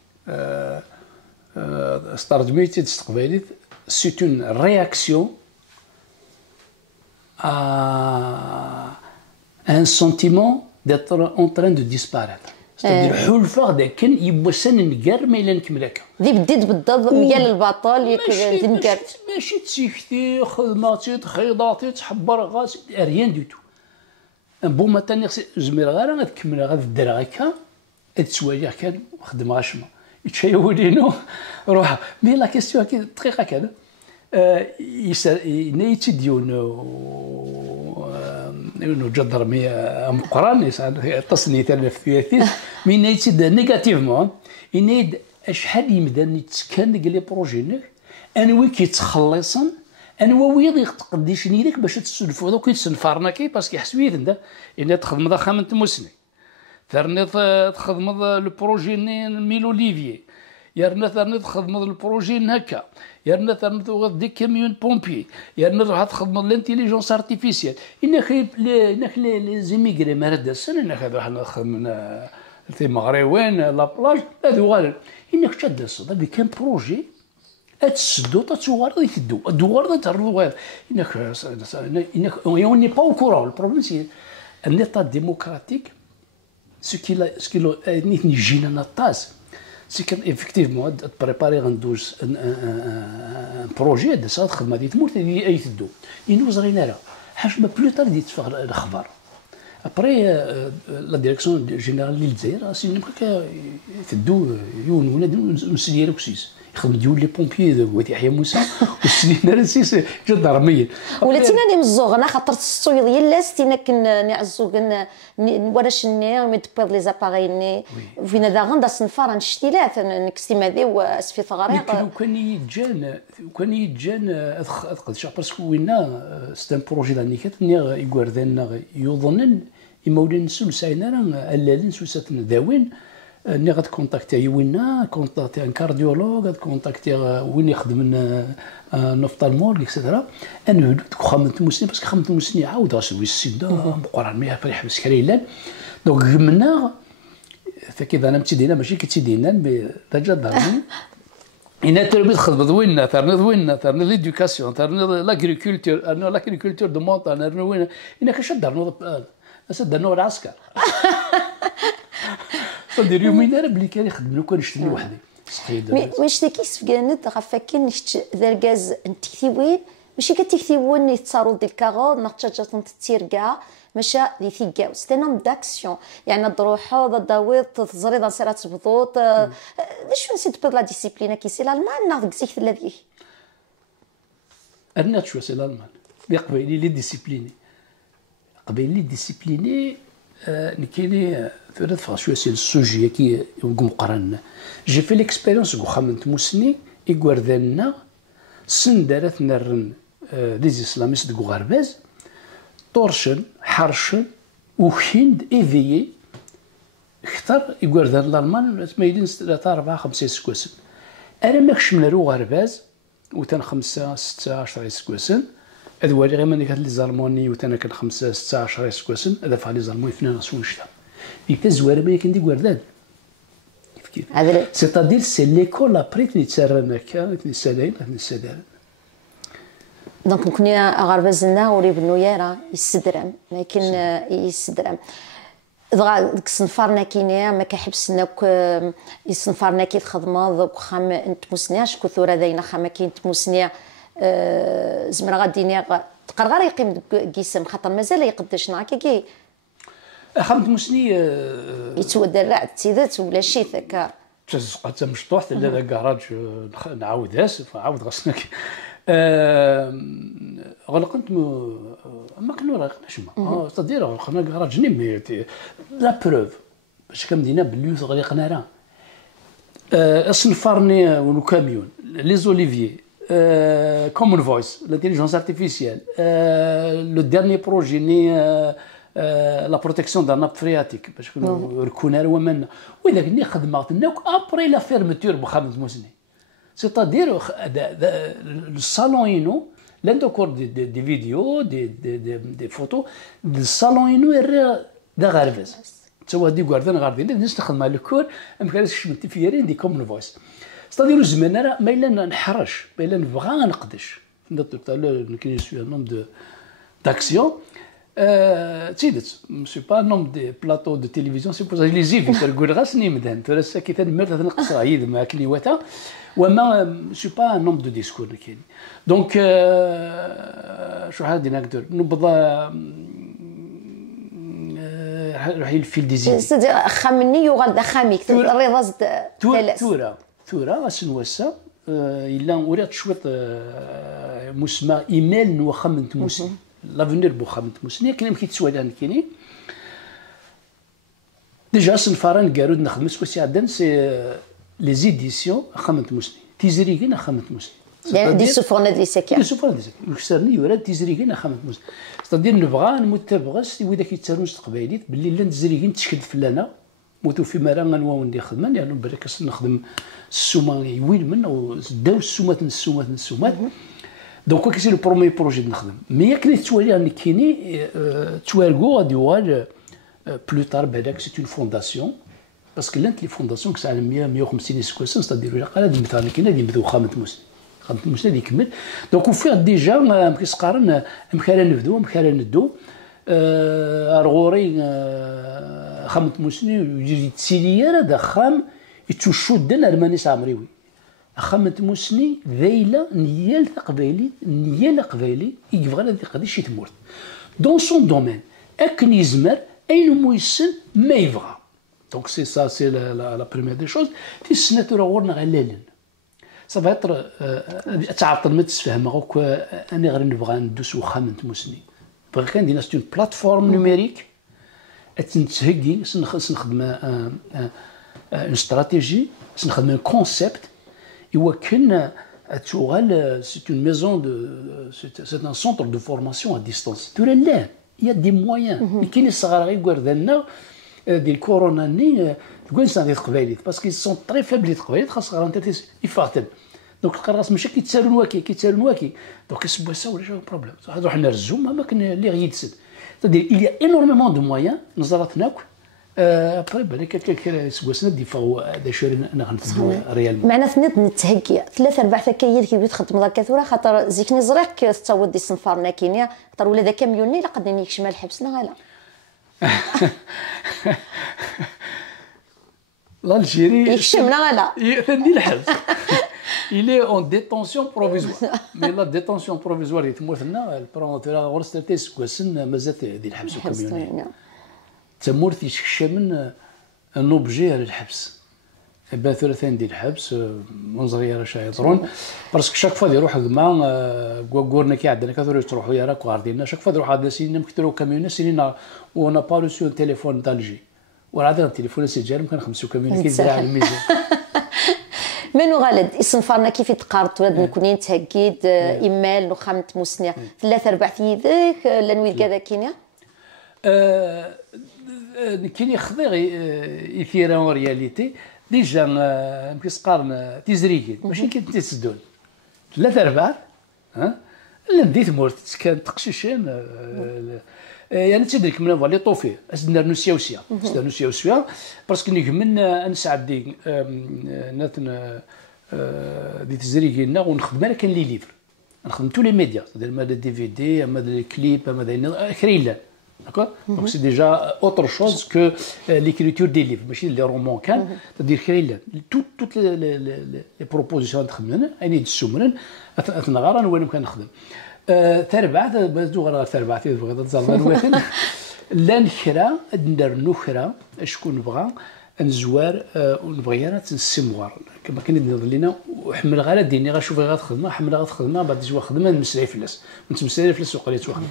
استرجميتي تستقبليت سي اون رياكسيون ان سونتيمون ديتر اون تران دو ديسباريتر ستادير حلفه داكن يبوسن نكر ما الا نكمل هكا ذي بديت بالضبط ميال البطل ياك نكر ماشي تسيكتي خدماتي تخيضاتي تحبر غاس ريان دو تو بون مثلا زمير غير غتكمل غتدير هكا تسوايا كان خدم غاشما يتشايولينو روح مي لا كيستيون كي دقيقه كذا نيتي ديونو جدر مي مقران تصنيت انا في ثلاثين مي نيتي نيجاتيفمون ينيد شحال يمدى نتسكن قال لي بروجينك انوي كيتخلصن انوا ويض يقديش نيدك باش تسلفوا دوك يتسنفرنا كي باسكو حسويت انت ان تخدم ذا خامن تموسني ثرني تخدم لو بروجي ميل اوليفيي يرنا ثرني تخدم البروجي هكا يرنا ثرني دي كاميون بومبي يرنا راح تخدم الانتيليجونس ارتيفيسيال انك لي زيميغري مرد السنه انك راح نخدم في مغريوين لا بلاج هذو غالب انك تشد الصدى كان بروجي تسدو تتوارد يتدو الدوار تروار انك يوني با او كورون البروبليم سي ان ايطا ديموكراتيك سكيلو نيتني جينا نطاس سي كان ايفيكتيفمون تبريباري غندوز ان بروجي هذا صاد خدمه دي تموت اي تدو انو زرينا راه حاج ما بلو طار دي تفغ الاخبار ابري لا ديريكسيون جينيرال للجزائر سي نبقى تدو يون ولاد مسير كسيس يخدم ديول لي بومبيي وادي يحيى موسى والسنين راسيس جدرميا ولاتينا لي مزوغنا خاطر الصويض يلا ستينا كنعزو وراش ني ميدبيض لي زاباغي ني فينا دا غندا صنفار نشتيلات نكستي مادي واسفي ثغريق كان يتجان اثقد شاف باسكو وينا ستان بروجي داني كاتني يغوردنا يظنن يمولين سلساينا راه اللالين سوساتنا داوين ني غاد كونتاكتي وينا كونتاكتي ان كارديولوج غاد كونتاكتي وين يخدم نوفتالمولوج اكسيتيرا انا خممت مسني باسكو خممت مسني عاود راسي السيده مقران مي فريح مسكريلان دونك جمنا فكذا انا متدينا ماشي كتدينا دجا دارني انا تربيت خدمت وين ثرني ليدوكاسيون ثرني لاغريكولتور انا لاغريكولتور دو مونطان انا وين انا كشدرنا اسدرنا العسكر صدير يومين انا بلي كان يخدم لو كان نشتري وحدي ماشي تاكيس في كانت غفاكين ذركاز نتكتيوين ماشي كتكتيوين يتصاروا ديال الكاغور نقطه تتيركا ماشي لي ثيكاو سي نوم داكسيون يعني الضروحه الضويط تزريد نصيرات تبطوط شنو نسيت بلا ديسيبلينا كيسي الالمان ناخذ كسيت الذي انا شو سي الالمان بيقبلي لي ديسيبليني قبيل لي ديسيبليني نكيني ثلاث فاشوا سي السوجي كي يقوم قرن جي في ليكسبيريونس كو خمنت موسني يغوردنا سن دارت نرن دي اسلاميست كو غرباز طورشن حرشن وخيند ايفيي اختار يغوردن الالمان تميدين 3 4 5 سكوسن انا ماكش من رو غرباز وتن 5 6 10 سكوسن ادوالي غير ماني كانت لي زالموني وتانا كان 5 6 10 سكواسن هذا فعلي زالموني فنان سون شتا ديك الزواره ما كندي وردان كيف سيتادير سي ليكول ابري تنيتسرن هكا تنيسالين تنيسالين دونك كنا غربزنا وري بنويا يسدرم لكن يسدرم دغا ديك الصنفارنا كينيا ما كيحبسناك يصنفارنا كي تخدموا دوك خام انت مسنياش كثوره داينا خام كاين تمسنيا زمرا غاديني تقرر يقيم كيسم خاطر مازال يقدش نعاكي خامت مسني يتودى الرعد تيدات ولا شي هكا تزقات مشطوح لا كراج نعاودهاس فعاود غسنك غلقت ما كنا راقناش ما تدير غلقنا كراج نيم لا بروف باش كمدينا باللي غلقنا راه الصنفارني والكاميون لي زوليفيي كومون فويس l'intelligence artificielle le dernier projet ني لا بروتيكسيون دا ناب فرياتيك باش كنا ركونا ومنا واذا كني خدمات ناك ابري لا فيرمتور بخامس موسني سيتادير الصالون ينو لاندوكور دي فيديو دي فوتو الصالون ينو دا غارفز تسوا دي غاردن غاردين الناس تخدم على الكور ما كانش شمت فيرين دي كومون فويس سيتادير الزمان راه ما الا نحرش ما الا نبغى نقدش نضرب تاع كاين سوي نوم d'action تيدت سي با نوم دي بلاطو دو تيليفزيون سي بوز لي زيفي تقول غاسني مدهن ترى كي تنمر تنقص عيد مع كليواتا وما سي با نوم دو ديسكور كاين دونك شو هادي نقدر نبض روحي الفيل ديزي سيدي خامني يغلد خاميك الرضا تورا اسنوسا الا وريت شويه مسمى ايميل نوخمنت مسمى لافونير بوخامت مسني كاين كيتسوالان كاينين ديجا سنفارن كارود نخدم سوسي عدن سي لي زيديسيون خامت مسني تيزريكين خامت مسني دي سوفورنا دي سكا دي سوفورنا دي سكا يكسرني ولا تيزريكين خامت مسني ستادير نبغى نمتبغس وإذا كيتسالوش تقبايليت باللي لا تزريكين تشكد فلانا موتو في مرا غنوا ندي خدمه يعني بالك نخدم السومه وين من داو السومات دونك كي سي لو بروميي بروجي نخدم مي كلي توالي راني كيني توالكو غادي يوال بلو طار بالك سي اون فونداسيون باسكو لانت لي فونداسيون كسا 150 سكواسون ستادير ولا قال مثلا كاين اللي بداو خامت موسني اللي يكمل دونك وفيه ديجا كيسقارن مكالا نبدو مكالا ندو ارغوري خامت موسني يجي تسيلي هذا خام يتشود ارماني سامريوي خامت موسني ذيلا نيال تقبايلي نيال قبايلي يبغى هذيك قضيه شي تمورت دون سون دومين اكن يزمر اين مو يسن ما يبغى دونك سي سا سي لا بريمير دي شوز في السنه ترى ورنا غلالن صافي يطر تعطل ما تسفهم غوك انا غير نبغى ندوس خامت موسني بغا كان دينا ستون بلاتفورم نوميريك تنتهكي نخدم اون استراتيجي نخدم ان كونسيبت إوا كان تشغل سي اون ميزون دو سي ان سونتر دو فورماسيون ا ديستونس تورا لا يا دي مويان كاين الصغار غير كواردنا ديال كورونا ني تقول انسان ديال القبايليت باسكو سون طري فابل ديال القبايليت خاص غير انت يفاتن دونك القراص ماشي كيتسالون واكي دونك السبوع سا ولا شي بروبليم صح نروح نرزو ما كان اللي غيتسد c'est-à-dire il y a énormément de moyens نزرتناك ابري بالك كاين سبوسنا ديفاو هذا شي انا غنفدو ريال معنا ثنيت نتهكي 3/4 ثكايات كي تخدم ذاك كثوره خاطر زيكني زريق تصاود دي صنفارنا كينيا خاطر ولا ذاك مليوني لا قد يكشم الحبس لا غالا l'Algérie يكشم لا غالا ثاني الحبس il est en détention provisoire mais la détention provisoire اللي تموتنا البرونتيرا ورستي سكواسن مازالت ديال الحبس الكوميوني تمورتي شكشمن ان اوبجي على الحبس بان ثلاثين ديال الحبس منظريه راه شايطرون باسكو شاك فوا يروح كما كورنا كي عندنا كثر تروحوا يا راك غاردينا شاك فوا يروح هذا سينا مكترو كاميون سينا ونا با روسيو تليفون دالجي وعندنا التليفون سجل يمكن 5 كاميون كي زرع الميزان منو غالد يصنفرنا كيف يتقارط ولاد نكونين تهكيد ايميل وخامت مسنيه 3/4 يدك لنويل كذا كينيا كاين يخضر يثير رياليتي ديجا كيسقارن تيزريكين ماشي كي تسدون 3/4 ها لا ندي ثمورت كان تقشيشين يعني تدرك من فالي طوفي اسدنا نسيا وسيا باسكو نجمن نسعدي ناتنا دي تزريقنا ونخدم انا كان لي ليفر نخدم تو لي ميديا ماذا دي في دي ماذا كليب ماذا كريلا داكور دونك سي ديجا اوتر شوز كو ليكريتور دي ليفر ماشي لي رومون كان تدير كريلا توت لي بروبوزيسيون تخدمنا اني تسومرن اتنغار وين كان نخدم تربعة بازو غير تربعة تبغي تزال واحد لا نكرا ندير نكرا شكون بغا نزوار ونبغي انا تنسموار كما كان يدير لينا وحمل غير ديني غنشوف غير خدمه حمل غير خدمه بعد جوا خدمه نمسري فلاس نتمسري فلاس وقريت واخد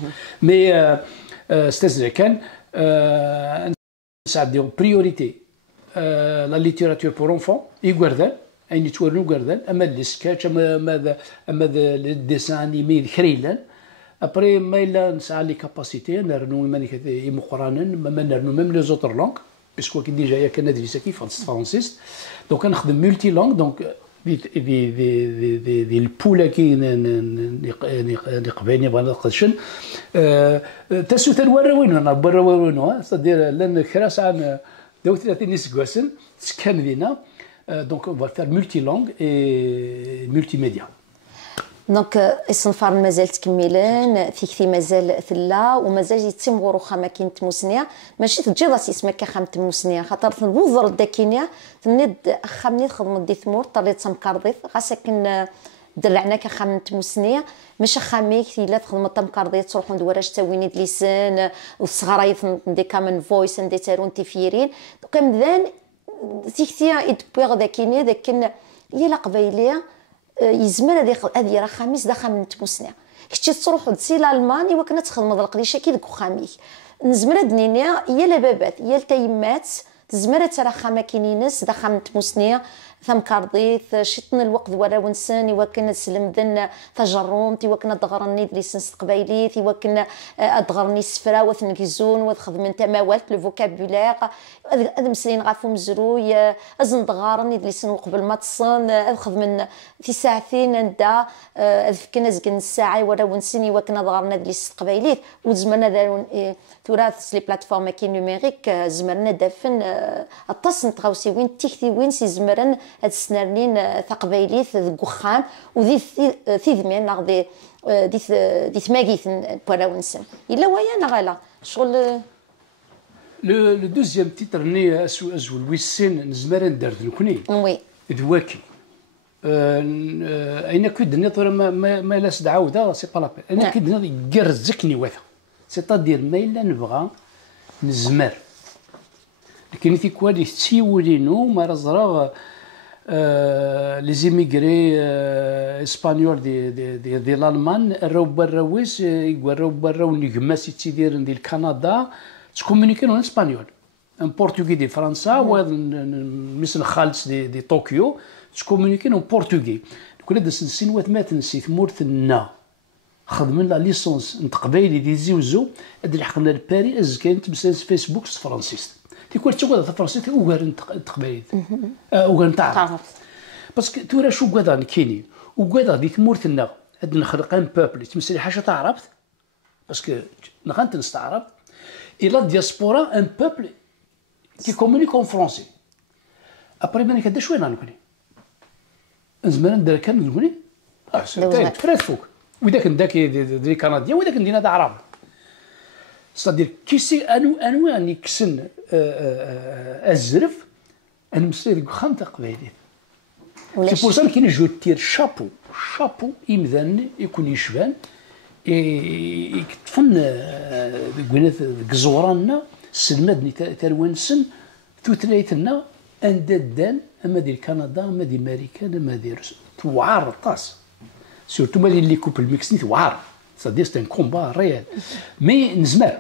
مي استاذ كان نساعدهم بريوريتي لا ليتيراتور بور اونفون يغردان اين يتورنو غردان اما لي سكاتش اما الديسان انيمي خريلان ابري ما الا نسعى لي كاباسيتي نرنو ماني مقرانا ما نرنو ميم لي زوتر لونغ باسكو كي ديجا كان ندرس كيف فرونسيس دونك كنخدم مولتي لونغ دونك دي البولا كي نقباني بغا نقدشن تاسو تنورا وين انا برا وين صدير لان كراس عن داو 30 سكواسن سكان دينا دونك اون فار مولتي لونغ اي مولتي ميديا دونك الصنفار مازال تكملين ثيكثي مازال ثلا ومازال يتم غروخا ما كاين تموسنيا ماشي تجي راسي اسمك كخام تموسنيا خاطر الوزر الداكينيا تنيد خامني خدمت دي ثمور طريت سمكارديف غاسكن دلعنا كخام تموسنيا ماشي خاميك الا تخدم تمكارديت تروحوا ندوراش تاويني لسان والصغرايف دي كامن فويس ندي تارون تيفيرين دونك مذان ثيكثي ادبوغ داكينيا داكن هي لا قبايليه يزمر هذه راه خميس داخل من تموسنيا كنتي تروح تسي لالماني وكنا تخدم هذا القريشه كي ديك خاميك نزمر دنينيا هي لبابات هي التيمات تزمر ترى خما كاينينس داخل من تموسنيا ثم كارديث شطن الوقت ولا ونساني وكنا سلم ذن تجرمتي وكنا دغرني ليسنس قبايليتي وكنا ادغرني سفرا وثنكيزون وخدم انت موالت لو فوكابولير هذا مسلين غافو مزروي ازن دغارني ليسن قبل ما تصن خدم في ساعتين ندا كنا زكن الساعه ولا ونسني وكنا دغرنا ليس قبايليت وزمرنا دارون تراث لي بلاتفورم كي نوميريك زمرنا دافن التصن تغاوسي وين تيختي وين سي زمرن هاد السنارنين ثقبايليت ذك وخام وذي ثيذمين ناغ دي ثماقيث بوراونسن الا ويا نغالا شغل لو دوزيام تيتر ني ازول ويسين نزمر ندير نكوني وي دواكي اين كود نطر ما لاس دعاوده سي با لابيل انا كيد يقرزكني واثا سيتادير ما الا نبغى نزمر لكن في كوالي تسيولينو ما رزراغ لي زيميغري اسبانيول دي الالمان راو براويس يقراو براو نجماس تيدير ديال كندا تكومونيكيو اسبانيول ان بورتوغي دي فرنسا و مثل خالص دي طوكيو تكومونيكيو بورتوغي كل هاد السنوات ما تنسي ثمورتنا خدمنا لا ليسونس نتقبايلي دي زيوزو هاد اللي حقنا لباري از كاين تمساس فيسبوك فرانسيس تيكون تقول فرنسيس اوغار تقبايل اوغار تعرف باسكو تورا شو كذا كاينين وكذا دي ثمورتنا هاد نخلق ان بوبل تمسلي حاجه تعرفت باسكو نغنت نستعرب الى دياسبورا ان بوبل كي كومونيك اون فرونسي ابري ماني كدا شويه نكوني زمان ندير كان نكوني فرات فوق وذاك نداك دي كنديان وذاك ندينا دا عرب صدير كيسي انو يعني كسن الزرف انا مسير خمسه قبايلي سي بور سا كاين جو تير شابو يمذن يكون يشبان يكتفن قلنا كزوراننا سلمادني تروانسن ثلاثنا اندادان اما ديال كندا اما ديال امريكان اما ديال توعر الطاس سورتو ما ديال لي كوبل ميكسني توعر سادير سي ان كومبا ريال مي نزمر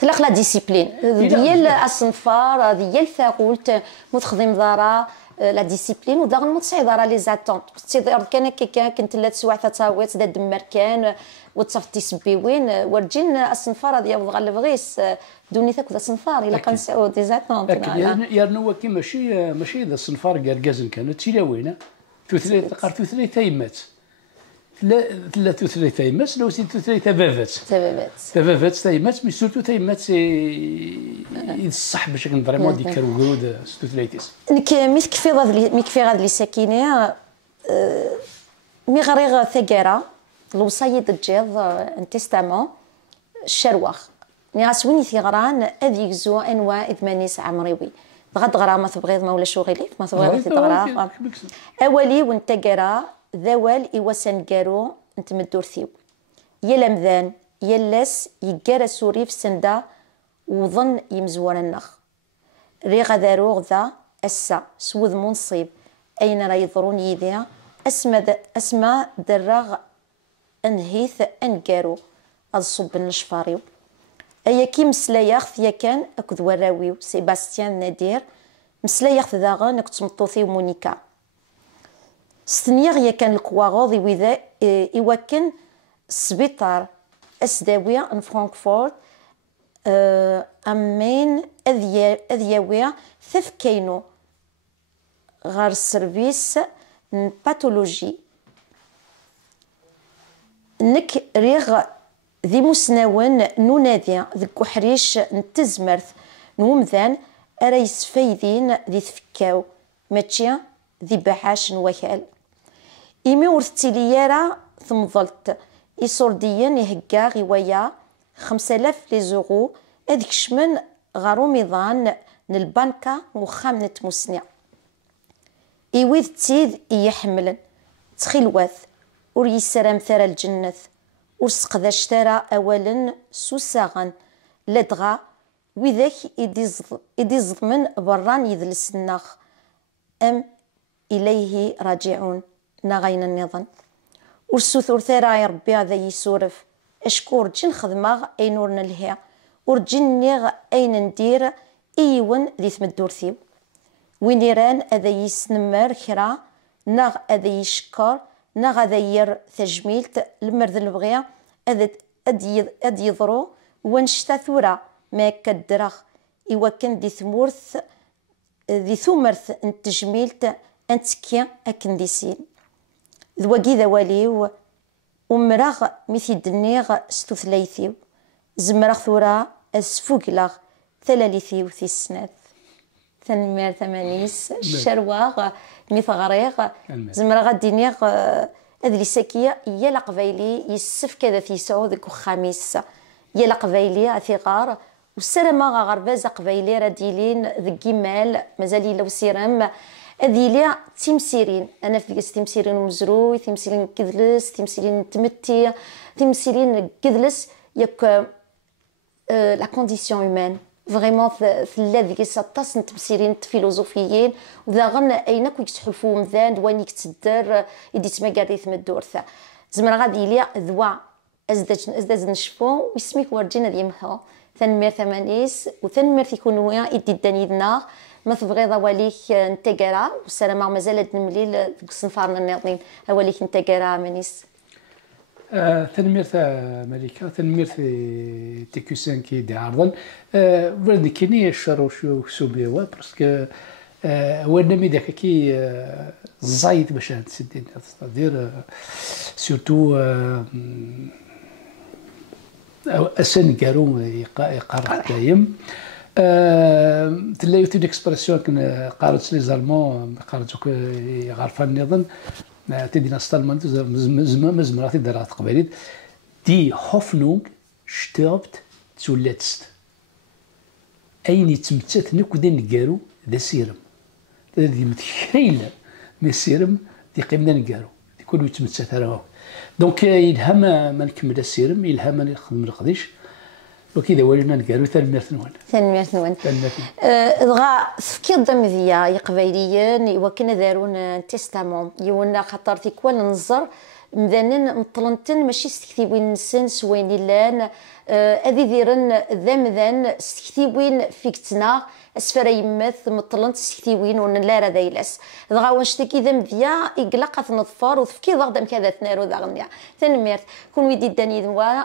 تلاق لا ديسيبلين ديال الصنفار ديال الفاغولت متخدم دارا لا ديسيبلين وداغ متصعد راه لي زاتونت كان كنت لا تسوع تاويت دا دمركان وتصفتي سبيوين ورجين الصنفار ديال غالفغيس دوني تاك الصنفار الا كنسعو دي زاتونت يا نو كي ماشي الصنفار كاركازن كانت تيلاوينا ثلاثه قرتو ثلاثه تايمات لا تثري تايمات لو سي تثري تبابات تايمات مي سورتو تايمات يصح باش فريمون ديك الوجود ستوثلايتيس نك ميكفي غاد لي ساكينه مي غريغ ثقاره الوصايد الجيض ان تيستامون الشروخ مي غاسوين ثغران اذ يجزو انواع اذمانيس عمريوي غاد غرا ما تبغيض ما ولا شو غيليف ما تبغيض تغرا اولي وانت قرا ذوال إوسان قارو انت مدورثيو يا لمذان يلاس يقارا سوري في سندا وظن يمزور النخ ريغ ذاروغ ذا أسا سوذ منصيب أين راه يضرون يذيع أسما دراغ أنهيث أنقارو الصب النشفاريو أيا كي مسلاياخ يا كان أكد وراويو سيباستيان نادير مسلاياخ ذاغن أكد تمطوثي ومونيكا ستنيغ يا كان الكواغوض وذا إواكن سبيطار أسداوية ان فرانكفورت أمين أذياوية ثف كينو غار سيرفيس باتولوجي نك ريغ ذي مسناون نوناديا ذي كحريش نتزمرث نومذان أرا يسفايدين ذي ثفكاو ماتشيا ذي بحاش نوكال إيمي ورثتيليارا ثمضلت إيصورديا يهكا غيويا 5000 لي زورو هذيك شمن غارو ميضان البنكة وخام نتمسنيا إيويذ تيذ يحملن تخيلواث ور يسرام ثرى الجنة ور سقداش ترى أولا سوساغن لدغا وذاك إدي من بران يذلس الناخ أم إليه راجعون ناغين النظام ورسوثور ثرى يا ربي هذا يسورف أشكور جن خدماغ أي نور نلهي ورجن نيغ أين ندير إيون ذي ثمدورثيو وين يران أذا يسنمر كرا ناغ أذا يشكر ناغ أذا ير تجميلت المرذ البغية أذ يضرو وانشتا ثورة ما كدرغ إوا كان دي ثمورث ذي ثمرث التجميلت أنتكيا أكن دي سين ذواقي ذواليو ومراغ ميثي دنيغ ستوثلايثيو زمراغ ثورا أسفوقلاغ ثلاليثيو ثي السنات ثنمير ثمانيس الشرواغ ميثغريغ زمراغ دينيغ أذلي ساكية يلا قبايلي يسف كذا في سعود خميس يلا قبايلي أثيغار والسلامة غرباز قبايلي راديلين ذكي مال مازالي لو سيرام أذيلي تمسيرين أنا في تمسيرين ومزروي تمسيرين كذلس تمسيرين تمتي تمسيرين كذلس ياك لا كونديسيون هيومان فريمون في الذي سطاس نتمسيرين فيلوزوفيين وذا غن أينك ويتحلفوا مذان دوانيك تدر يدي تماكاري ثم الدورثة زمرا غادي ليا ذوا أزداز نشفو ويسميك ورجينا ذي محو ثنمير ثمانيس وثنمير تيكونوا يدي الدنيا ما تبغيض أوليك نتاكرا والسلامة مازال نمليل صنفارنا الناضلين أوليك نتاكرا مانيس تنمير ملكة تنمير في تيكوسان كي دي عرضا ولد كيني الشروشيو سوبيوا باسكو وانا ميداك كي زايد باش تسدين ستادير سورتو اسن كارو يقرا دايم تلاقي تي اكسبرسيون كن قارت لي زالمون قارت غارفه النظام تدينا ستالمان مزمرة تدرات قبيلت دي هوفنونغ شتربت zuletzt أين يتمتت نكو نقارو ذا سيرم دي متخيل مي سيرم دي قيمنا نقارو دي كل يتمتت راهو دونك يلهم ما نكمل السيرم يلهم ما نخدم القديش وكذا ولينا نقالوا ثنمير ثنوان دغا فكي الضمذية يقبايليين وكنا دارون تيستامون يونا خاطر تيكوال نزر مذانن مطلنتن ماشي ستكتيبين نسن سوين لان اذي ديرن ذمذان ستكتيبين فيكتنا اسفر يمث مطلنت ستكتيبين ونلا راه دايلاس دغا واشتكي ذمذيا يقلق نظفر وفكي ضغدم كذا ثنارو ذاغنيا ثنميرت كون ويدي داني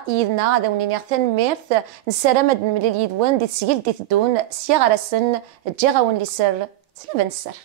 يدنا هذا ونينيا ثنميرت نسرا مد ملي يدوان دي تسيل دي تدون سيغرسن تجي غاون لي سر سلافن السر